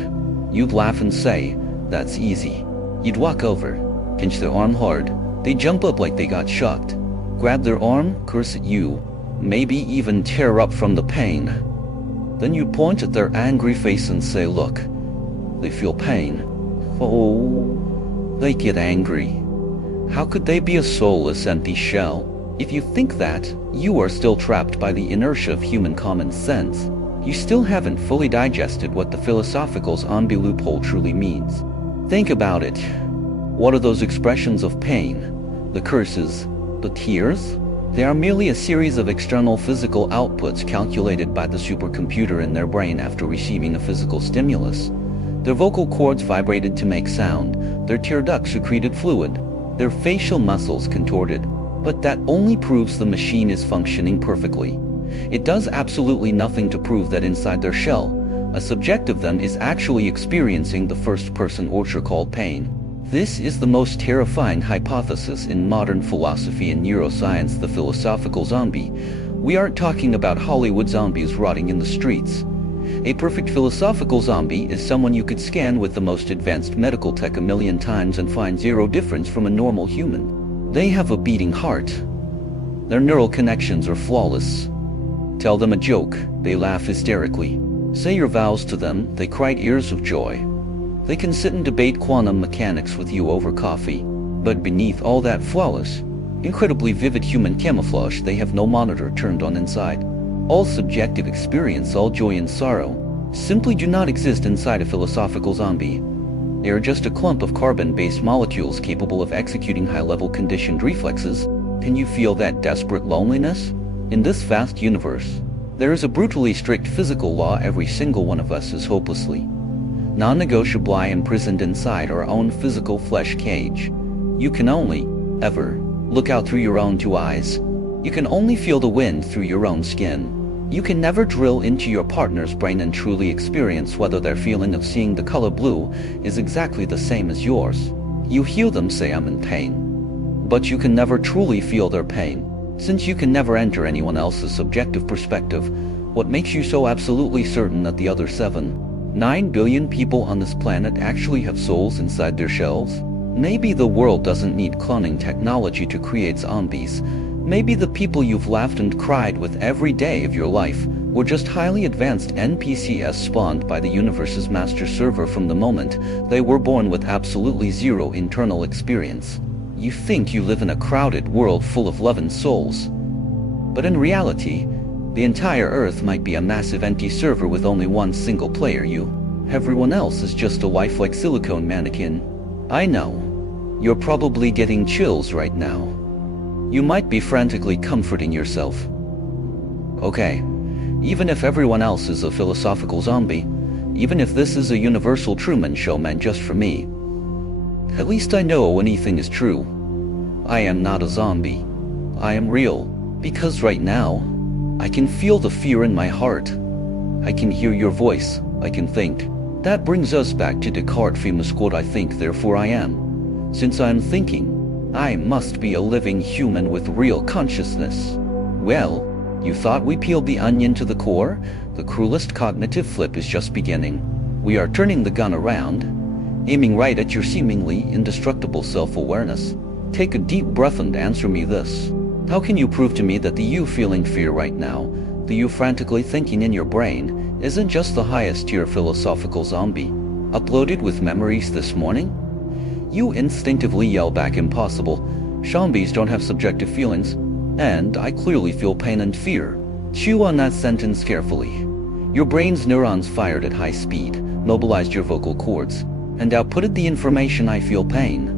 You'd laugh and say, that's easy. You'd walk over, pinch their arm hard. They jump up like they got shocked, grab their arm, curse at you, maybe even tear up from the pain. Then you point at their angry face and say, look, they feel pain. Oh, they get angry. How could they be a soulless empty shell? If you think that, you are still trapped by the inertia of human common sense. You still haven't fully digested what the philosophical zombie loophole truly means. Think about it. What are those expressions of pain? The curses? The tears? They are merely a series of external physical outputs calculated by the supercomputer in their brain after receiving a physical stimulus. Their vocal cords vibrated to make sound, their tear ducts secreted fluid, their facial muscles contorted. But that only proves the machine is functioning perfectly. It does absolutely nothing to prove that inside their shell, a subject of them is actually experiencing the first-person torture called pain. This is the most terrifying hypothesis in modern philosophy and neuroscience, the philosophical zombie. We aren't talking about Hollywood zombies rotting in the streets. A perfect philosophical zombie is someone you could scan with the most advanced medical tech 1,000,000 times and find zero difference from a normal human. They have a beating heart. Their neural connections are flawless. Tell them a joke, they laugh hysterically. Say your vows to them, they cry tears of joy. They can sit and debate quantum mechanics with you over coffee, but beneath all that flawless, incredibly vivid human camouflage, they have no monitor turned on inside. All subjective experience, all joy and sorrow, simply do not exist inside a philosophical zombie. They are just a clump of carbon-based molecules capable of executing high-level conditioned reflexes. Can you feel that desperate loneliness? In this vast universe, there is a brutally strict physical law every single one of us is hopelessly, non-negotiably imprisoned inside our own physical flesh cage. You can only, ever, look out through your own two eyes. You can only feel the wind through your own skin. You can never drill into your partner's brain and truly experience whether their feeling of seeing the color blue is exactly the same as yours. You hear them say, I'm in pain. But you can never truly feel their pain. Since you can never enter anyone else's subjective perspective, what makes you so absolutely certain that the other 7-9 billion people on this planet actually have souls inside their shells? Maybe the world doesn't need cloning technology to create zombies. Maybe the people you've laughed and cried with every day of your life were just highly advanced NPCs spawned by the universe's master server from the moment they were born with absolutely zero internal experience. You think you live in a crowded world full of loving souls. But in reality, the entire Earth might be a massive empty server with only one single player, you. Everyone else is just a lifelike silicone mannequin. I know. You're probably getting chills right now. You might be frantically comforting yourself. Okay, Even if everyone else is a philosophical zombie, even if this is a universal Truman Show meant just for me, at least I know anything is true. I am not a zombie. I am real. Because right now, I can feel the fear in my heart. I can hear your voice. I can think. That brings us back to Descartes' famous quote, I think, therefore I am. Since I am thinking, I must be a living human with real consciousness. Well, you thought we peeled the onion to the core? The cruelest cognitive flip is just beginning. We are turning the gun around, aiming right at your seemingly indestructible self-awareness. Take a deep breath and answer me this. How can you prove to me that the you feeling fear right now, the you frantically thinking in your brain, isn't just the highest tier philosophical zombie, uploaded with memories this morning? You instinctively yell back, impossible. Zombies don't have subjective feelings, and I clearly feel pain and fear. Chew on that sentence carefully. Your brain's neurons fired at high speed, mobilized your vocal cords, and outputted the information, I feel pain.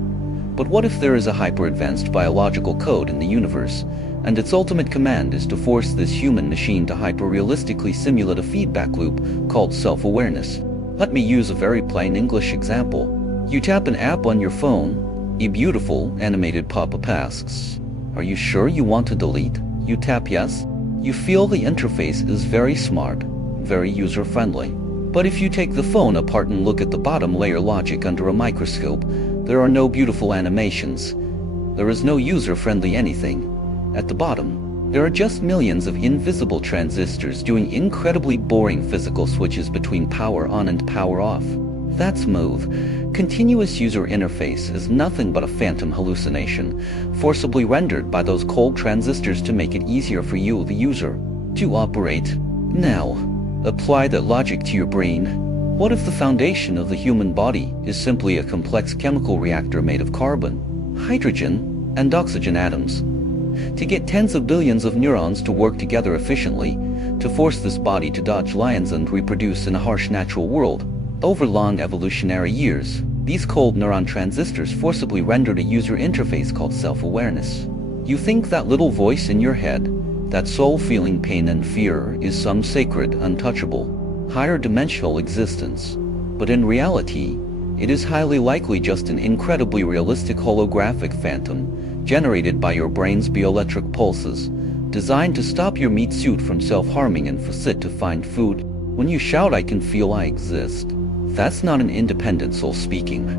But what if there is a hyper-advanced biological code in the universe, and its ultimate command is to force this human machine to hyper-realistically simulate a feedback loop called self-awareness? Let me use a very plain English example. You tap an app on your phone, a beautiful animated pop-up asks, "Are you sure you want to delete?" You tap yes. You feel the interface is very smart, very user-friendly. But if you take the phone apart and look at the bottom layer logic under a microscope, there are no beautiful animations. There is no user-friendly anything. At the bottom, there are just millions of invisible transistors doing incredibly boring physical switches between power on and power off. That smooth, continuous user interface is nothing but a phantom hallucination, forcibly rendered by those cold transistors to make it easier for you, the user, to operate. Now, apply that logic to your brain. What if the foundation of the human body is simply a complex chemical reactor made of carbon, hydrogen, and oxygen atoms? To get tens of billions of neurons to work together efficiently, to force this body to dodge lions and reproduce in a harsh natural world, over long evolutionary years, these cold neuron transistors forcibly rendered a user interface called self-awareness. You think that little voice in your head, that soul feeling pain and fear, is some sacred, untouchable, higher dimensional existence. But in reality, it is highly likely just an incredibly realistic holographic phantom generated by your brain's bioelectric pulses, designed to stop your meat suit from self-harming and force it to find food. When you shout, "I can feel I exist," that's not an independent soul speaking.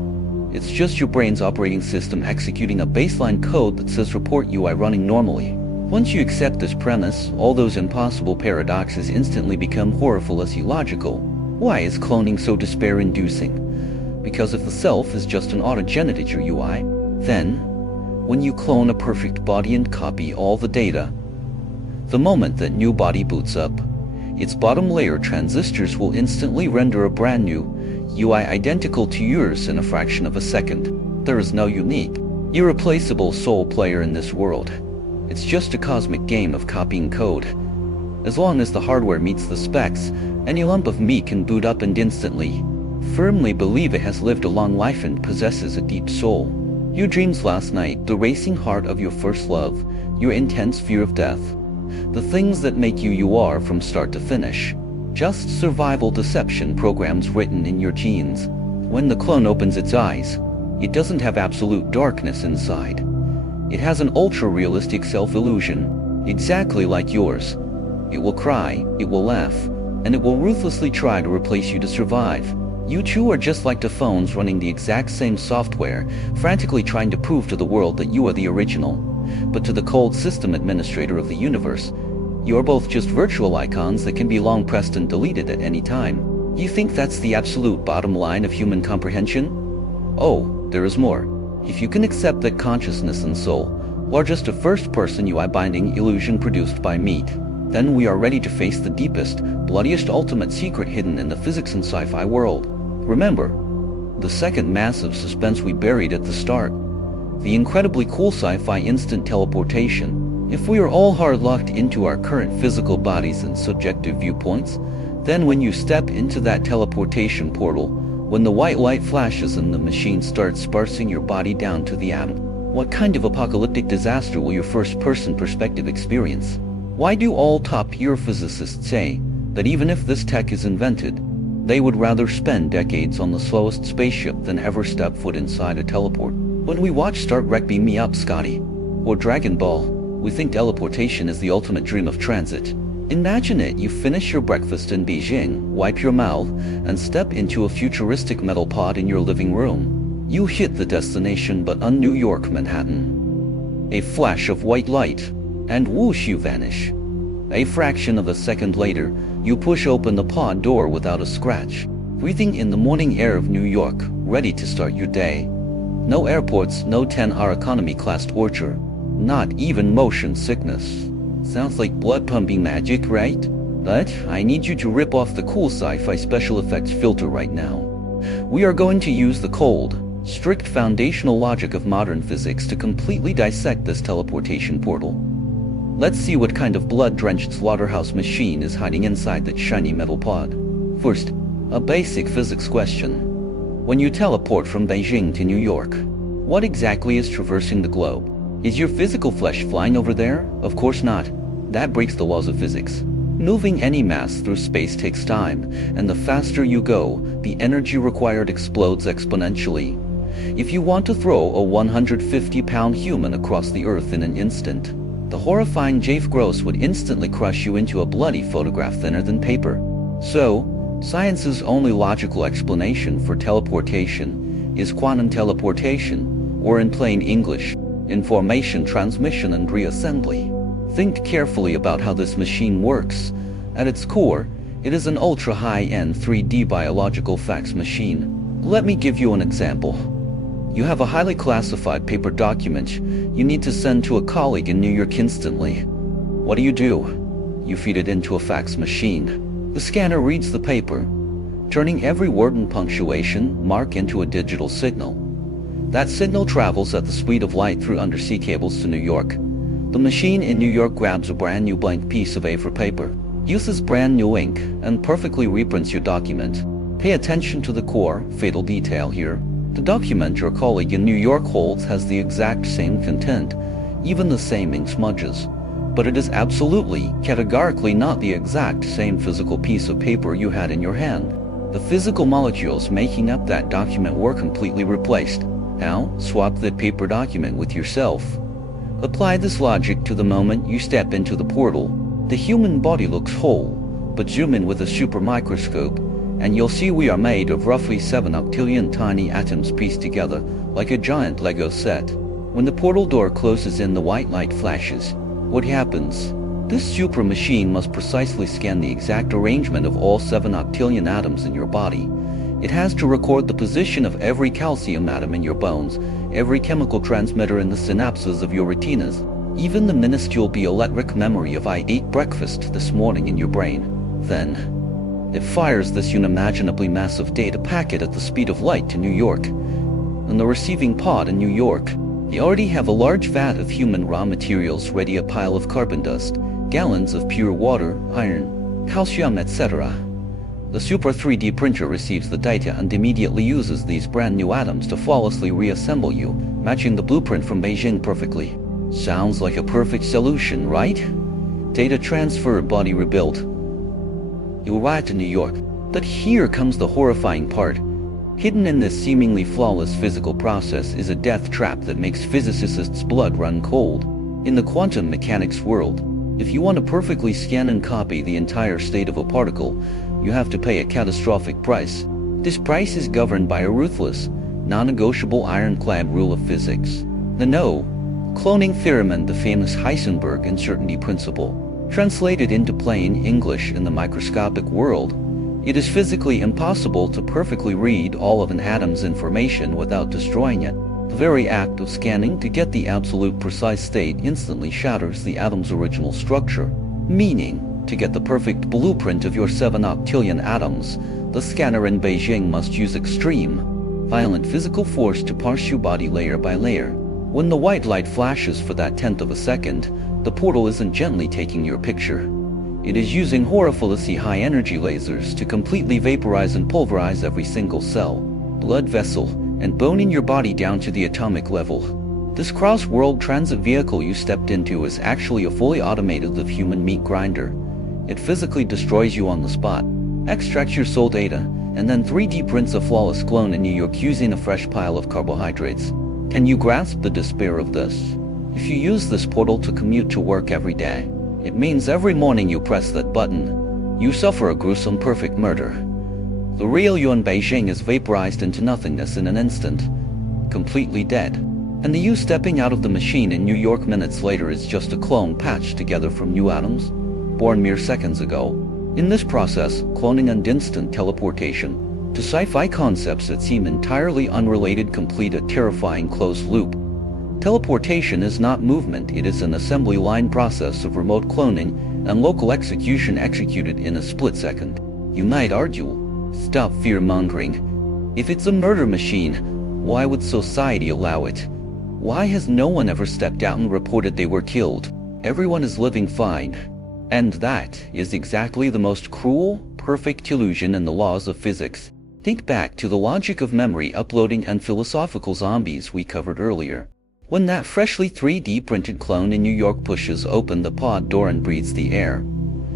It's just your brain's operating system executing a baseline code that says report UI running normally. Once you accept this premise, all those impossible paradoxes instantly become horrifilously illogical. Why is cloning so despair-inducing? Because if the self is just an auto-generated UI, then, when you clone a perfect body and copy all the data, the moment that new body boots up, its bottom layer transistors will instantly render a brand new UI identical to yours in a fraction of a second. There is no unique, irreplaceable soul player in this world. It's just a cosmic game of copying code. As long as the hardware meets the specs, any lump of meat can boot up and instantly, firmly believe it has lived a long life and possesses a deep soul. Your dreams last night, the racing heart of your first love, your intense fear of death, the things that make you are from start to finish. Just survival deception programs written in your genes. When the clone opens its eyes, it doesn't have absolute darkness inside. It has an ultra-realistic self-illusion, exactly like yours. It will cry, it will laugh, and it will ruthlessly try to replace you to survive. You two are just like the phones running the exact same software, frantically trying to prove to the world that you are the original. But to the cold system administrator of the universe, you are both just virtual icons that can be long pressed and deleted at any time. You think that's the absolute bottom line of human comprehension? Oh, there is more. If you can accept that consciousness and soul are just a first-person UI-binding illusion produced by meat, then we are ready to face the deepest, bloodiest ultimate secret hidden in the physics and sci-fi world. Remember, the second massive suspense we buried at the start. The incredibly cool sci-fi instant teleportation. If we are all hard-locked into our current physical bodies and subjective viewpoints, then when you step into that teleportation portal, when the white light flashes and the machine starts sparsing your body down to the atom, what kind of apocalyptic disaster will your first-person perspective experience? Why do all top-tier physicists say that even if this tech is invented, they would rather spend decades on the slowest spaceship than ever step foot inside a teleport? When we watch Star Trek Beam Me Up, Scotty, or Dragon Ball, we think teleportation is the ultimate dream of transit. Imagine it, you finish your breakfast in Beijing, wipe your mouth, and step into a futuristic metal pod in your living room. You hit the destination but on New York, Manhattan. A flash of white light, and whoosh, you vanish. A fraction of a second later, you push open the pod door without a scratch, breathing in the morning air of New York, ready to start your day. No airports, no 10-hour economy class torture, not even motion sickness. Sounds like blood-pumping magic, right? But I need you to rip off the cool sci-fi special effects filter right now. We are going to use the cold, strict foundational logic of modern physics to completely dissect this teleportation portal. Let's see what kind of blood-drenched slaughterhouse machine is hiding inside that shiny metal pod. First, a basic physics question. When you teleport from Beijing to New York, what exactly is traversing the globe? Is your physical flesh flying over there? Of course not. That breaks the laws of physics. Moving any mass through space takes time, and the faster you go, the energy required explodes exponentially. If you want to throw a 150-pound human across the earth in an instant, the horrifying Jave Gross would instantly crush you into a bloody photograph thinner than paper. So, science's only logical explanation for teleportation is quantum teleportation, or in plain English, information transmission and reassembly. Think carefully about how this machine works. At its core, it is an ultra-high-end 3D biological fax machine. Let me give you an example. You have a highly classified paper document you need to send to a colleague in New York instantly. What do? You feed it into a fax machine. The scanner reads the paper, turning every word and punctuation mark into a digital signal. That signal travels at the speed of light through undersea cables to New York. The machine in New York grabs a brand new blank piece of A4 paper, uses brand new ink, and perfectly reprints your document. Pay attention to the core, fatal detail here. The document your colleague in New York holds has the exact same content, even the same ink smudges. But it is absolutely, categorically not the exact same physical piece of paper you had in your hand. The physical molecules making up that document were completely replaced. Now, swap that paper document with yourself. Apply this logic to the moment you step into the portal. The human body looks whole, but zoom in with a super microscope, and you'll see we are made of roughly 7 octillion tiny atoms pieced together like a giant Lego set. When the portal door closes in, the white light flashes. What happens? This super machine must precisely scan the exact arrangement of all 7 octillion atoms in your body. It has to record the position of every calcium atom in your bones, every chemical transmitter in the synapses of your retinas, even the minuscule bioelectric memory of I ate breakfast this morning in your brain. Then, it fires this unimaginably massive data packet at the speed of light to New York. In the receiving pod in New York, they already have a large vat of human raw materials ready, a pile of carbon dust, gallons of pure water, iron, calcium, etc. The Super 3D printer receives the data and immediately uses these brand new atoms to flawlessly reassemble you, matching the blueprint from Beijing perfectly. Sounds like a perfect solution, right? Data transfer, body rebuilt. You arrive to New York, but here comes the horrifying part. Hidden in this seemingly flawless physical process is a death trap that makes physicists' blood run cold. In the quantum mechanics world, if you want to perfectly scan and copy the entire state of a particle, you have to pay a catastrophic price. This price is governed by a ruthless, non-negotiable ironclad rule of physics. The no-cloning theorem and the famous Heisenberg uncertainty principle. Translated into plain English in the microscopic world, it is physically impossible to perfectly read all of an atom's information without destroying it. The very act of scanning to get the absolute precise state instantly shatters the atom's original structure. Meaning, to get the perfect blueprint of your 7 octillion atoms, the scanner in Beijing must use extreme, violent physical force to parse your body layer by layer. When the white light flashes for that tenth of a second, the portal isn't gently taking your picture. It is using horrificously high-energy lasers to completely vaporize and pulverize every single cell, blood vessel, and bone in your body down to the atomic level. This cross-world transit vehicle you stepped into is actually a fully automated live human meat grinder. It physically destroys you on the spot, extracts your soul data, and then 3D prints a flawless clone in New York using a fresh pile of carbohydrates. Can you grasp the despair of this? If you use this portal to commute to work every day, it means every morning you press that button, you suffer a gruesome perfect murder. The real you in Beijing is vaporized into nothingness in an instant, completely dead. And the you stepping out of the machine in New York minutes later is just a clone patched together from new atoms, born mere seconds ago. In this process, cloning and instant teleportation, to sci-fi concepts that seem entirely unrelated complete a terrifying closed loop. Teleportation is not movement, it is an assembly line process of remote cloning and local execution executed in a split second. You might argue, stop fear-mongering. If it's a murder machine, why would society allow it? Why has no one ever stepped out and reported they were killed? Everyone is living fine. And that is exactly the most cruel, perfect illusion in the laws of physics. Think back to the logic of memory uploading and philosophical zombies we covered earlier. When that freshly 3D printed clone in New York pushes open the pod door and breathes the air,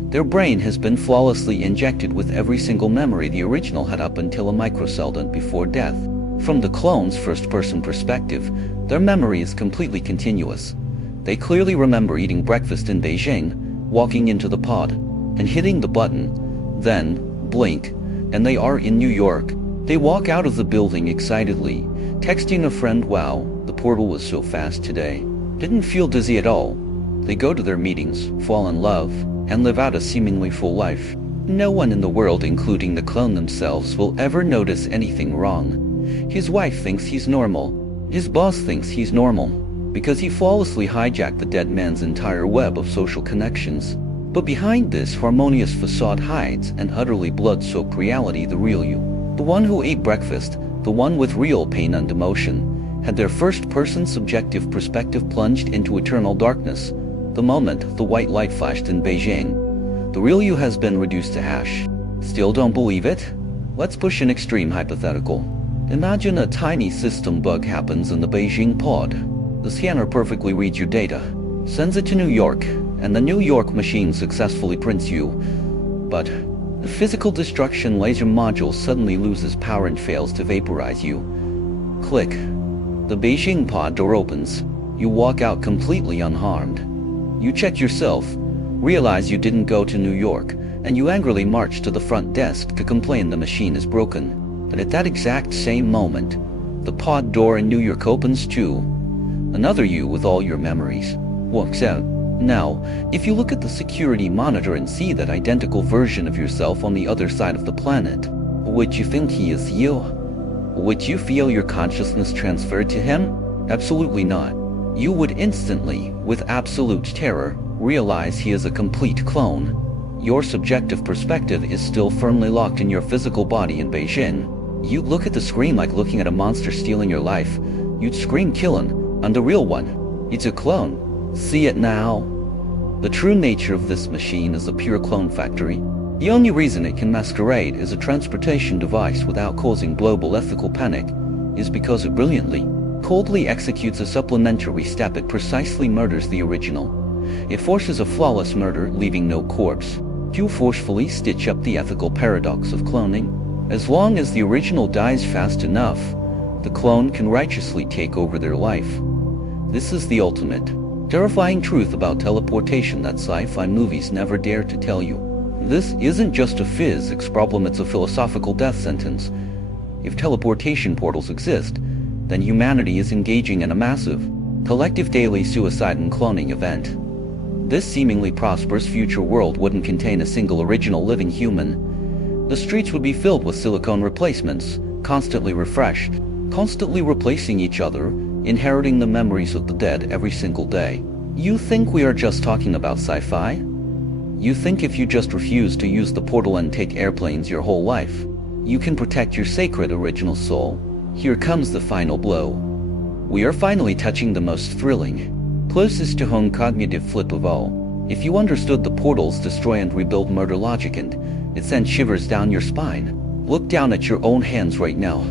their brain has been flawlessly injected with every single memory the original had up until a microsecond before death. From the clone's first-person perspective, their memory is completely continuous. They clearly remember eating breakfast in Beijing, walking into the pod, and hitting the button, then blink, and they are in New York. They walk out of the building excitedly, texting a friend, "Wow, the portal was so fast today. Didn't feel dizzy at all." They go to their meetings, fall in love, and live out a seemingly full life. No one in the world, including the clone themselves, will ever notice anything wrong. His wife thinks he's normal. His boss thinks he's normal, because he flawlessly hijacked the dead man's entire web of social connections. But behind this harmonious facade hides an utterly blood-soaked reality, the real you. The one who ate breakfast, the one with real pain and emotion, had their first-person subjective perspective plunged into eternal darkness the moment the white light flashed in Beijing. The real you has been reduced to ash. Still don't believe it? Let's push an extreme hypothetical. Imagine a tiny system bug happens in the Beijing pod. The scanner perfectly reads your data, sends it to New York, and the New York machine successfully prints you. But the physical destruction laser module suddenly loses power and fails to vaporize you. Click. The Beijing pod door opens. You walk out completely unharmed. You check yourself, realize you didn't go to New York, and you angrily march to the front desk to complain the machine is broken. But at that exact same moment, the pod door in New York opens too. Another you with all your memories walks out. Now, if you look at the security monitor and see that identical version of yourself on the other side of the planet, would you think he is you? Would you feel your consciousness transferred to him? Absolutely not. You would instantly, with absolute terror, realize he is a complete clone. Your subjective perspective is still firmly locked in your physical body in Beijing. You'd look at the screen like looking at a monster stealing your life. You'd scream "Killin'," and the real one. It's a clone. See it now? The true nature of this machine is a pure clone factory. The only reason it can masquerade as a transportation device without causing global ethical panic is because it brilliantly, coldly executes a supplementary step. It precisely murders the original. It forces a flawless murder, leaving no corpse. You forcefully stitch up the ethical paradox of cloning. As long as the original dies fast enough, the clone can righteously take over their life. This is the ultimate, terrifying truth about teleportation that sci-fi movies never dare to tell you. This isn't just a physics problem, it's a philosophical death sentence. If teleportation portals exist, then humanity is engaging in a massive, collective daily suicide and cloning event. This seemingly prosperous future world wouldn't contain a single original living human. The streets would be filled with silicone replacements, constantly refreshed, constantly replacing each other, inheriting the memories of the dead every single day. You think we are just talking about sci-fi? You think if you just refuse to use the portal and take airplanes your whole life, you can protect your sacred original soul? Here comes the final blow. We are finally touching the most thrilling, closest to home cognitive flip of all. If you understood the portal's destroy and rebuild murder logic and it sent shivers down your spine, look down at your own hands right now.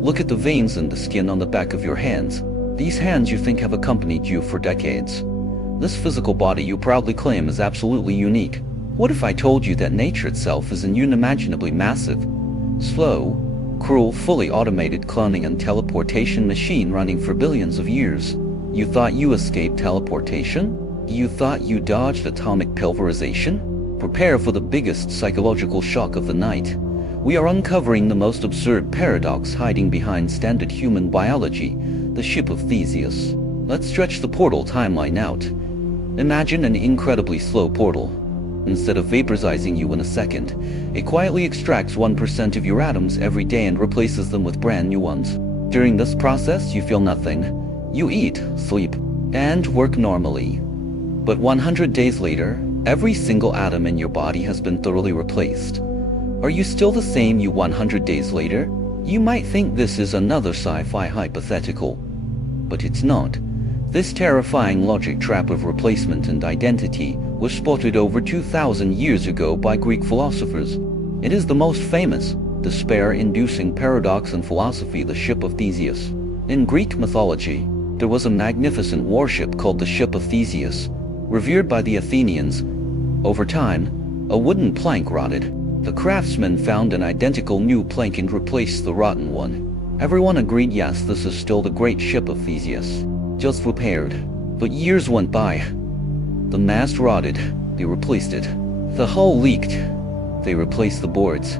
Look at the veins and the skin on the back of your hands. These hands you think have accompanied you for decades. This physical body you proudly claim is absolutely unique. What if I told you that nature itself is an unimaginably massive, slow, cruel, fully automated cloning and teleportation machine running for billions of years? You thought you escaped teleportation? You thought you dodged atomic pulverization? Prepare for the biggest psychological shock of the night. We are uncovering the most absurd paradox hiding behind standard human biology, the Ship of Theseus. Let's stretch the portal timeline out. Imagine an incredibly slow portal. Instead of vaporizing you in a second, it quietly extracts 1% of your atoms every day and replaces them with brand new ones. During this process, you feel nothing. You eat, sleep, and work normally. But 100 days later, every single atom in your body has been thoroughly replaced. Are you still the same you 100 days later? You might think this is another sci-fi hypothetical, but it's not. This terrifying logic trap of replacement and identity was spotted over 2,000 years ago by Greek philosophers. It is the most famous, despair-inducing paradox in philosophy, the Ship of Theseus. In Greek mythology, there was a magnificent warship called the Ship of Theseus, revered by the Athenians. Over time, a wooden plank rotted. The craftsmen found an identical new plank and replaced the rotten one. Everyone agreed, yes, this is still the great Ship of Theseus, just repaired. But years went by. The mast rotted. They replaced it. The hull leaked. They replaced the boards.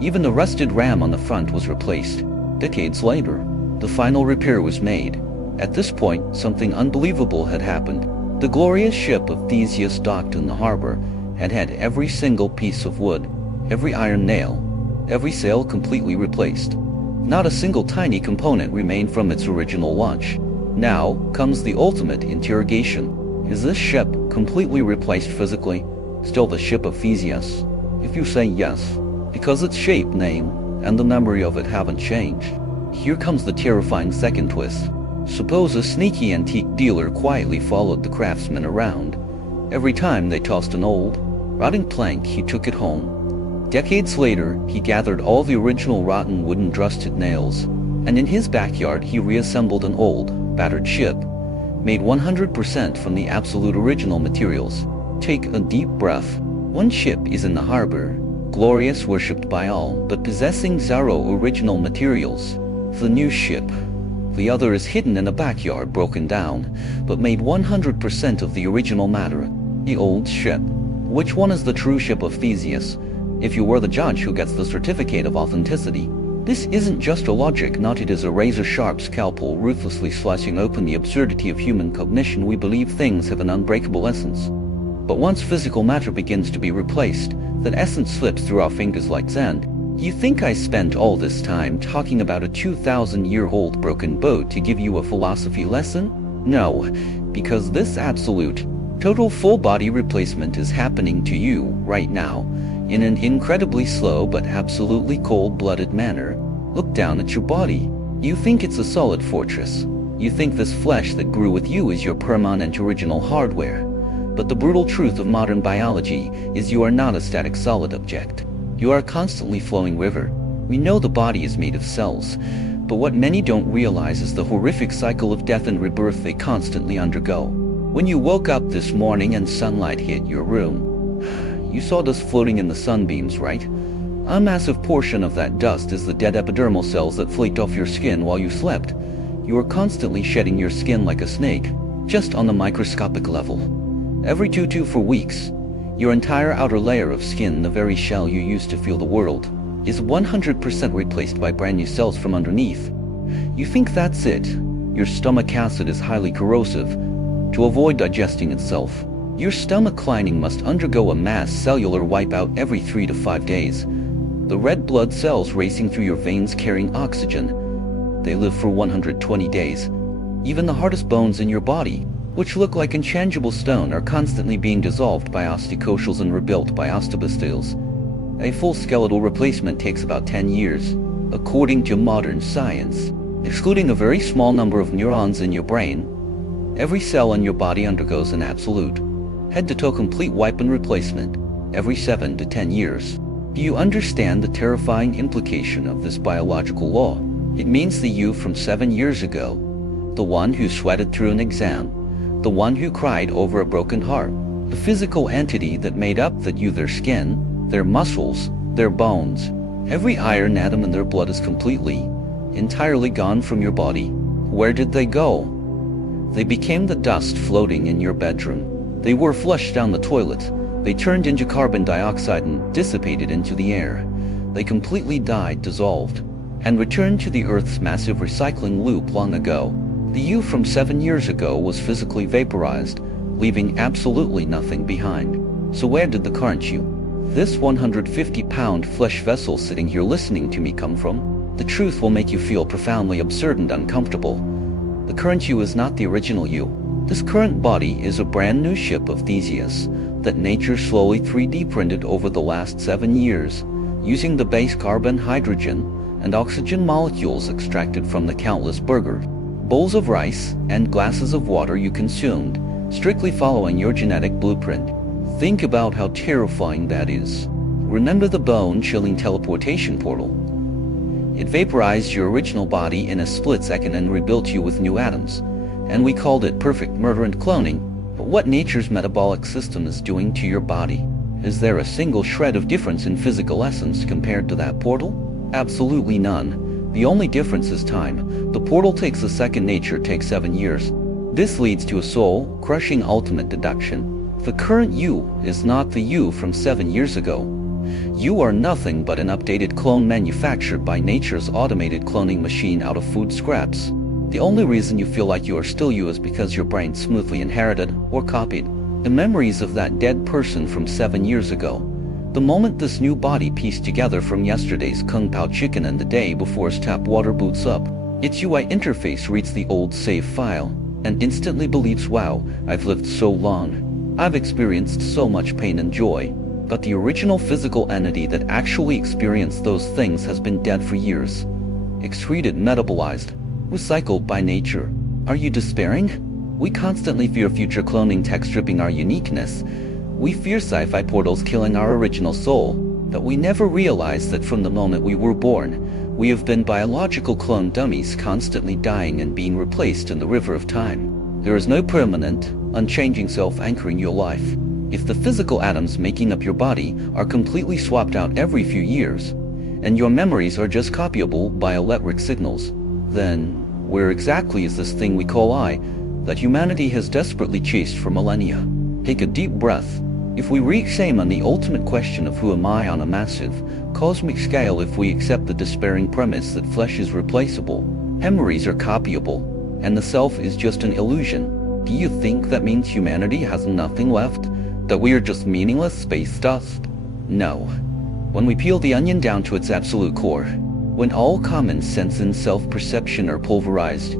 Even the rusted ram on the front was replaced. Decades later, the final repair was made. At this point, something unbelievable had happened. The glorious Ship of Theseus docked in the harbor had had every single piece of wood, every iron nail, every sail completely replaced. Not a single tiny component remained from its original launch. Now comes the ultimate interrogation. Is this ship completely replaced physically, still the Ship of Theseus? If you say yes, because its shape, name, and the memory of it haven't changed. Here comes the terrifying second twist. Suppose a sneaky antique dealer quietly followed the craftsmen around. Every time they tossed an old, rotting plank, he took it home. Decades later, he gathered all the original rotten wooden rusted nails, and in his backyard he reassembled an old, battered ship, made 100% from the absolute original materials. Take a deep breath. One ship is in the harbor, glorious, worshipped by all, but possessing zero original materials. The new ship. The other is hidden in a backyard, broken down, but made 100% of the original matter. The old ship. Which one is the true Ship of Theseus? If you were the judge who gets the certificate of authenticity. This isn't just a logic knot, it is a razor-sharp scalpel ruthlessly slicing open the absurdity of human cognition. We believe things have an unbreakable essence. But once physical matter begins to be replaced, that essence slips through our fingers like sand. You think I spent all this time talking about a 2,000-year-old broken boat to give you a philosophy lesson? No, because this absolute, total full-body replacement is happening to you right now, in an incredibly slow but absolutely cold-blooded manner. Look down at your body. You think it's a solid fortress. You think this flesh that grew with you is your permanent original hardware. But the brutal truth of modern biology is you are not a static solid object. You are a constantly flowing river. We know the body is made of cells, but what many don't realize is the horrific cycle of death and rebirth they constantly undergo. When you woke up this morning and sunlight hit your room, you saw dust floating in the sunbeams, right? A massive portion of that dust is the dead epidermal cells that flaked off your skin while you slept. You are constantly shedding your skin like a snake, just on the microscopic level. Every 4 weeks, your entire outer layer of skin, the very shell you used to feel the world, is 100% replaced by brand new cells from underneath. You think that's it. Your stomach acid is highly corrosive. To avoid digesting itself, your stomach lining must undergo a mass cellular wipeout every 3 to 5 days. The red blood cells racing through your veins carrying oxygen. They live for 120 days. Even the hardest bones in your body, which look like inchangeable stone, are constantly being dissolved by osteocoshals and rebuilt by osteoblasts. A full skeletal replacement takes about 10 years, according to modern science. Excluding a very small number of neurons in your brain, every cell in your body undergoes an absolute, head-to-toe complete wipe and replacement every 7 to 10 years. Do you understand the terrifying implication of this biological law? It means the you from 7 years ago the one who sweated through an exam, the one who cried over a broken heart, the physical entity that made up that you, their skin, their muscles, their bones. Every iron atom in their blood is completely, entirely gone from your body. Where did they go? They became the dust floating in your bedroom. They were flushed down the toilet. They turned into carbon dioxide and dissipated into the air. They completely died, dissolved, and returned to the Earth's massive recycling loop long ago. The you from 7 years ago was physically vaporized, leaving absolutely nothing behind. So where did the current you, this 150-pound flesh vessel sitting here listening to me, come from? The truth will make you feel profoundly absurd and uncomfortable. The current you is not the original you. This current body is a brand new ship of Theseus that nature slowly 3D printed over the last 7 years, using the base carbon, hydrogen, and oxygen molecules extracted from the countless burgers, bowls of rice, and glasses of water you consumed, strictly following your genetic blueprint. Think about how terrifying that is. Remember the bone-chilling teleportation portal? It vaporized your original body in a split second and rebuilt you with new atoms, and we called it perfect murder and cloning. But what nature's metabolic system is doing to your body? Is there a single shred of difference in physical essence compared to that portal? Absolutely none. The only difference is time. The portal takes a second, nature takes 7 years. This leads to a soul-crushing ultimate deduction. The current you is not the you from 7 years ago. You are nothing but an updated clone manufactured by nature's automated cloning machine out of food scraps. The only reason you feel like you are still you is because your brain smoothly inherited or copied the memories of that dead person from 7 years ago. The moment this new body pieced together from yesterday's Kung Pao chicken and the day before's tap water boots up, its UI interface reads the old save file and instantly believes, wow, I've lived so long. I've experienced so much pain and joy. But the original physical entity that actually experienced those things has been dead for years. Excreted, metabolized, recycled by nature. Are you despairing? We constantly fear future cloning tech stripping our uniqueness. We fear sci-fi portals killing our original soul. But we never realized that from the moment we were born, we have been biological clone dummies constantly dying and being replaced in the river of time. There is no permanent, unchanging self anchoring your life. If the physical atoms making up your body are completely swapped out every few years, and your memories are just copyable by electric signals, then where exactly is this thing we call I, that humanity has desperately chased for millennia? Take a deep breath. If we re-examine the ultimate question of who am I on a massive, cosmic scale, if we accept the despairing premise that flesh is replaceable, memories are copyable, and the self is just an illusion, do you think that means humanity has nothing left? That we are just meaningless space dust? No. When we peel the onion down to its absolute core, when all common sense and self-perception are pulverized,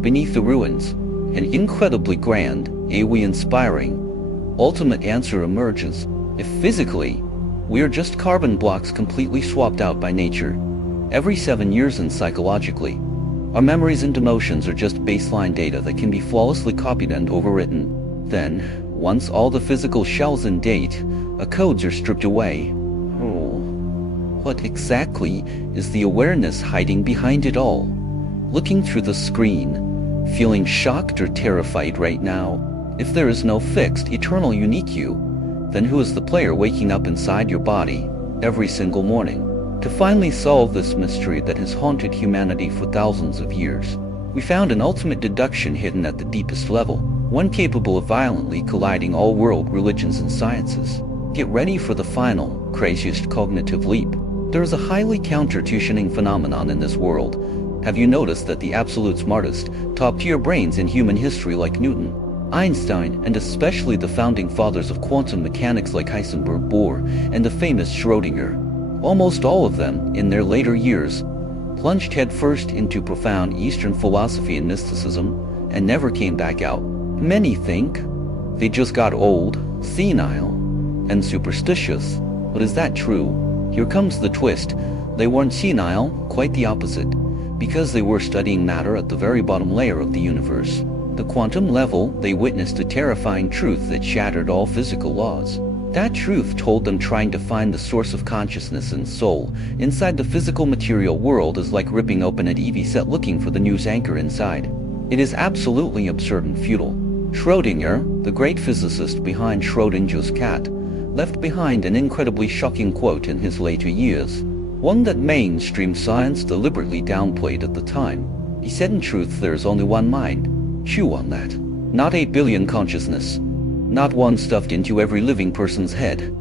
beneath the ruins, an incredibly grand, awe-inspiring, ultimate answer emerges. If physically, we are just carbon blocks completely swapped out by nature, every 7 years, and psychologically, our memories and emotions are just baseline data that can be flawlessly copied and overwritten, then, once all the physical shells and date, codes are stripped away, what exactly is the awareness hiding behind it all? Looking through the screen, feeling shocked or terrified right now? If there is no fixed, eternal, unique you, then who is the player waking up inside your body every single morning? To finally solve this mystery that has haunted humanity for thousands of years, we found an ultimate deduction hidden at the deepest level, one capable of violently colliding all world religions and sciences. Get ready for the final, craziest cognitive leap. There is a highly counter-tuitioning phenomenon in this world. Have you noticed that the absolute smartest, top-tier brains in human history like Newton, Einstein, and especially the founding fathers of quantum mechanics like Heisenberg, Bohr, and the famous Schrödinger, almost all of them, in their later years, plunged headfirst into profound Eastern philosophy and mysticism, and never came back out? Many think they just got old, senile, and superstitious. But is that true? Here comes the twist. They weren't senile, quite the opposite, because they were studying matter at the very bottom layer of the universe. The quantum level, they witnessed a terrifying truth that shattered all physical laws. That truth told them trying to find the source of consciousness and soul inside the physical material world is like ripping open an EV set looking for the news anchor inside. It is absolutely absurd and futile. Schrödinger, the great physicist behind Schrödinger's cat, left behind an incredibly shocking quote in his later years, one that mainstream science deliberately downplayed at the time. He said, in truth, there is only one mind. Chew on that. Not 8 billion consciousness. Not one stuffed into every living person's head.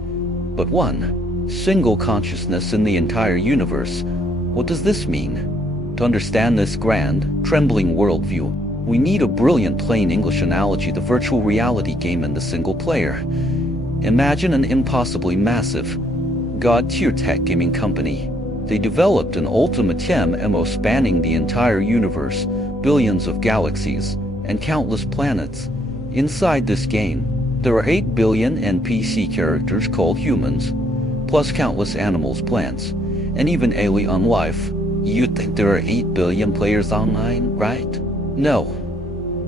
But one single consciousness in the entire universe. What does this mean? To understand this grand, trembling worldview, we need a brilliant plain English analogy: the virtual reality game and the single player. Imagine an impossibly massive, god-tier tech gaming company. They developed an ultimate MMO spanning the entire universe, billions of galaxies, and countless planets. Inside this game, there are 8 billion NPC characters called humans, plus countless animals, plants, and even alien life. You'd think there are 8 billion players online, right? No.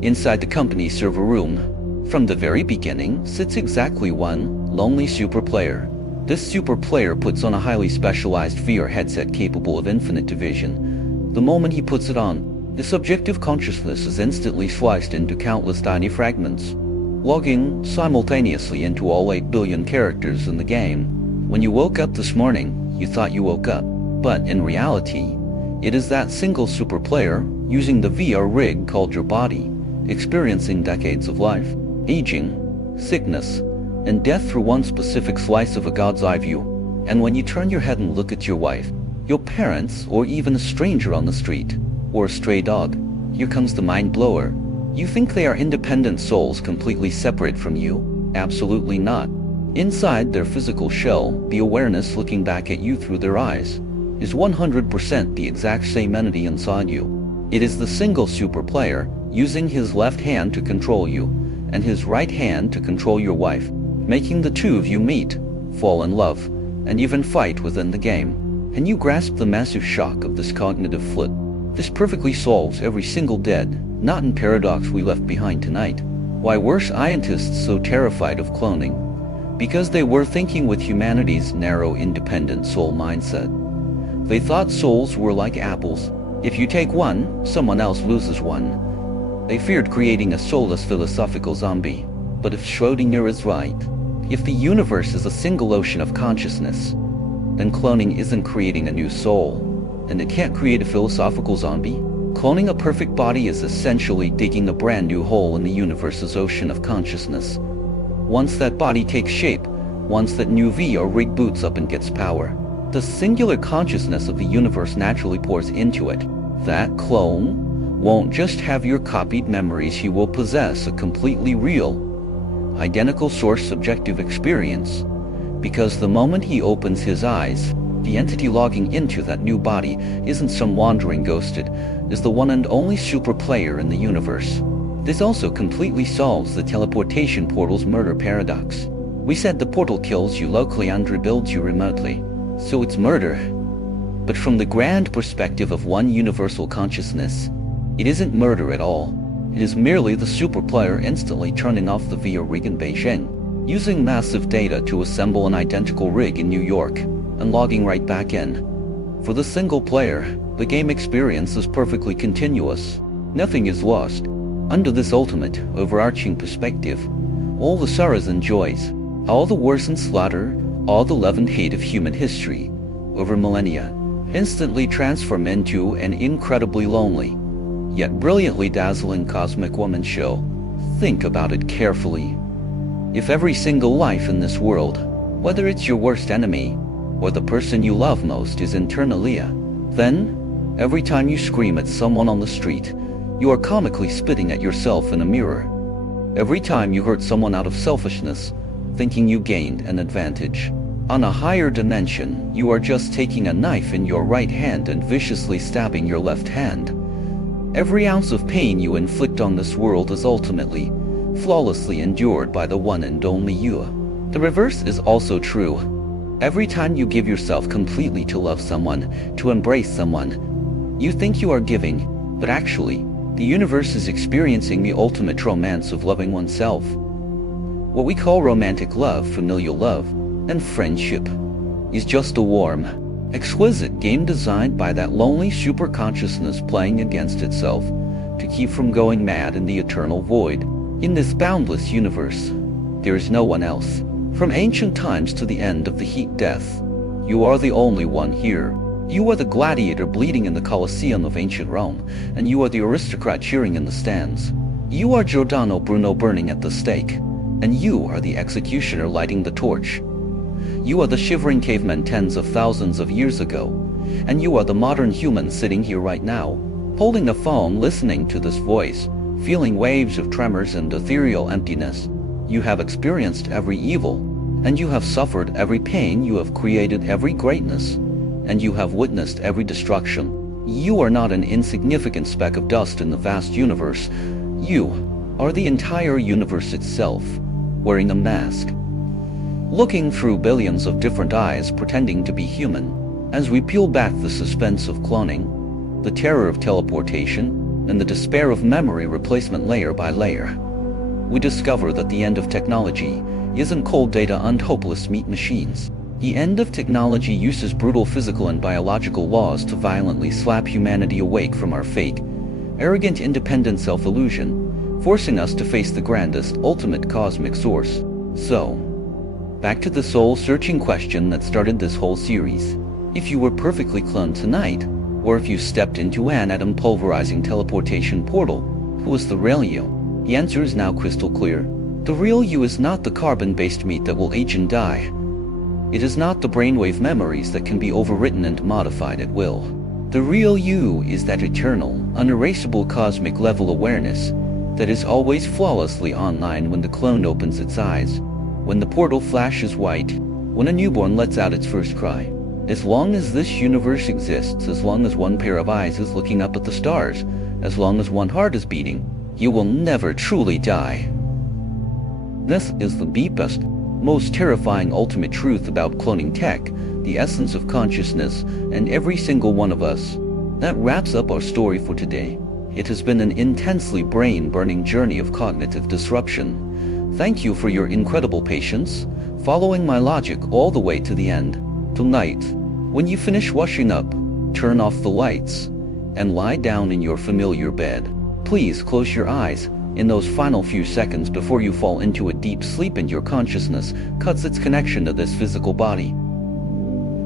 Inside the company's server room, from the very beginning, sits exactly one lonely super player. This super player puts on a highly specialized VR headset capable of infinite division. The moment he puts it on, the subjective consciousness is instantly sliced into countless tiny fragments, logging simultaneously into all 8 billion characters in the game. When you woke up this morning, you thought you woke up, but in reality, it is that single super player using the VR rig called your body, experiencing decades of life, aging, sickness, and death through one specific slice of a god's eye view. And when you turn your head and look at your wife, your parents, or even a stranger on the street, or a stray dog, here comes the mind blower. You think they are independent souls completely separate from you? Absolutely not. Inside their physical shell, the awareness looking back at you through their eyes is 100% the exact same entity inside you. It is the single super player using his left hand to control you, and his right hand to control your wife, making the two of you meet, fall in love, and even fight within the game. And you grasp the massive shock of this cognitive flip. This perfectly solves every single dead, not in paradox we left behind tonight. Why were scientists so terrified of cloning? Because they were thinking with humanity's narrow, independent soul mindset. They thought souls were like apples. If you take one, someone else loses one. They feared creating a soulless philosophical zombie. But if Schrödinger is right, if the universe is a single ocean of consciousness, then cloning isn't creating a new soul, and it can't create a philosophical zombie. Cloning a perfect body is essentially digging a brand new hole in the universe's ocean of consciousness. Once that body takes shape, once that new VR rig boots up and gets power, the singular consciousness of the universe naturally pours into it. That clone won't just have your copied memories, he will possess a completely real, identical source subjective experience, because the moment he opens his eyes, the entity logging into that new body isn't some wandering ghosted, is the one and only super player in the universe. This also completely solves the teleportation portal's murder paradox. We said the portal kills you locally and rebuilds you remotely, so it's murder. But from the grand perspective of one universal consciousness, it isn't murder at all. It is merely the super player instantly turning off the VR rig in Beijing, using massive data to assemble an identical rig in New York, and logging right back in. For the single player, the game experience is perfectly continuous. Nothing is lost. Under this ultimate, overarching perspective, all the sorrows and joys, all the wars and slaughter, all the love and hate of human history, over millennia, instantly transform into an incredibly lonely, yet brilliantly dazzling cosmic woman show. Think about it carefully. If every single life in this world, whether it's your worst enemy, or the person you love most, is internally, then, every time you scream at someone on the street, you are comically spitting at yourself in a mirror. Every time you hurt someone out of selfishness, thinking you gained an advantage. On a higher dimension, you are just taking a knife in your right hand and viciously stabbing your left hand. Every ounce of pain you inflict on this world is ultimately, flawlessly endured by the one and only you. The reverse is also true. Every time you give yourself completely to love someone, to embrace someone, you think you are giving, but actually, the universe is experiencing the ultimate romance of loving oneself. What we call romantic love, familial love, and friendship is just a warm, exquisite game designed by that lonely super consciousness playing against itself, to keep from going mad in the eternal void. In this boundless universe, there is no one else. From ancient times to the end of the heat death, you are the only one here. You are the gladiator bleeding in the Colosseum of ancient Rome, and you are the aristocrat cheering in the stands. You are Giordano Bruno burning at the stake, and you are the executioner lighting the torch. You are the shivering cavemen tens of thousands of years ago, and you are the modern human sitting here right now, holding the phone, listening to this voice, feeling waves of tremors and ethereal emptiness. You have experienced every evil, and you have suffered every pain. You have created every greatness, and you have witnessed every destruction. You are not an insignificant speck of dust in the vast universe. You are the entire universe itself, wearing a mask, looking through billions of different eyes, pretending to be human. As we peel back the suspense of cloning, the terror of teleportation, and the despair of memory replacement layer by layer, we discover that the end of technology isn't cold data and hopeless meat machines. The end of technology uses brutal physical and biological laws to violently slap humanity awake from our fake, arrogant independent self-illusion, forcing us to face the grandest, ultimate cosmic source. So, back to the soul-searching question that started this whole series. If you were perfectly cloned tonight, or if you stepped into an atom-pulverizing teleportation portal, who was the real you? The answer is now crystal clear. The real you is not the carbon-based meat that will age and die. It is not the brainwave memories that can be overwritten and modified at will. The real you is that eternal, unerasable cosmic level awareness that is always flawlessly online when the clone opens its eyes, when the portal flashes white, when a newborn lets out its first cry. As long as this universe exists, as long as one pair of eyes is looking up at the stars, as long as one heart is beating, you will never truly die. This is the deepest, most terrifying ultimate truth about cloning tech, the essence of consciousness, and every single one of us. That wraps up our story for today. It has been an intensely brain-burning journey of cognitive disruption. Thank you for your incredible patience, following my logic all the way to the end. Tonight, when you finish washing up, turn off the lights, and lie down in your familiar bed. Please close your eyes in those final few seconds before you fall into a deep sleep and your consciousness cuts its connection to this physical body.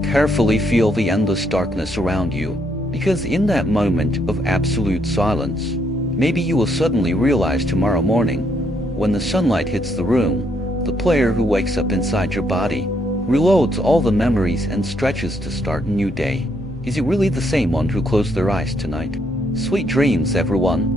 Carefully feel the endless darkness around you, because in that moment of absolute silence, maybe you will suddenly realize tomorrow morning, when the sunlight hits the room, the player who wakes up inside your body reloads all the memories and stretches to start a new day. Is it really the same one who closed their eyes tonight? Sweet dreams, everyone.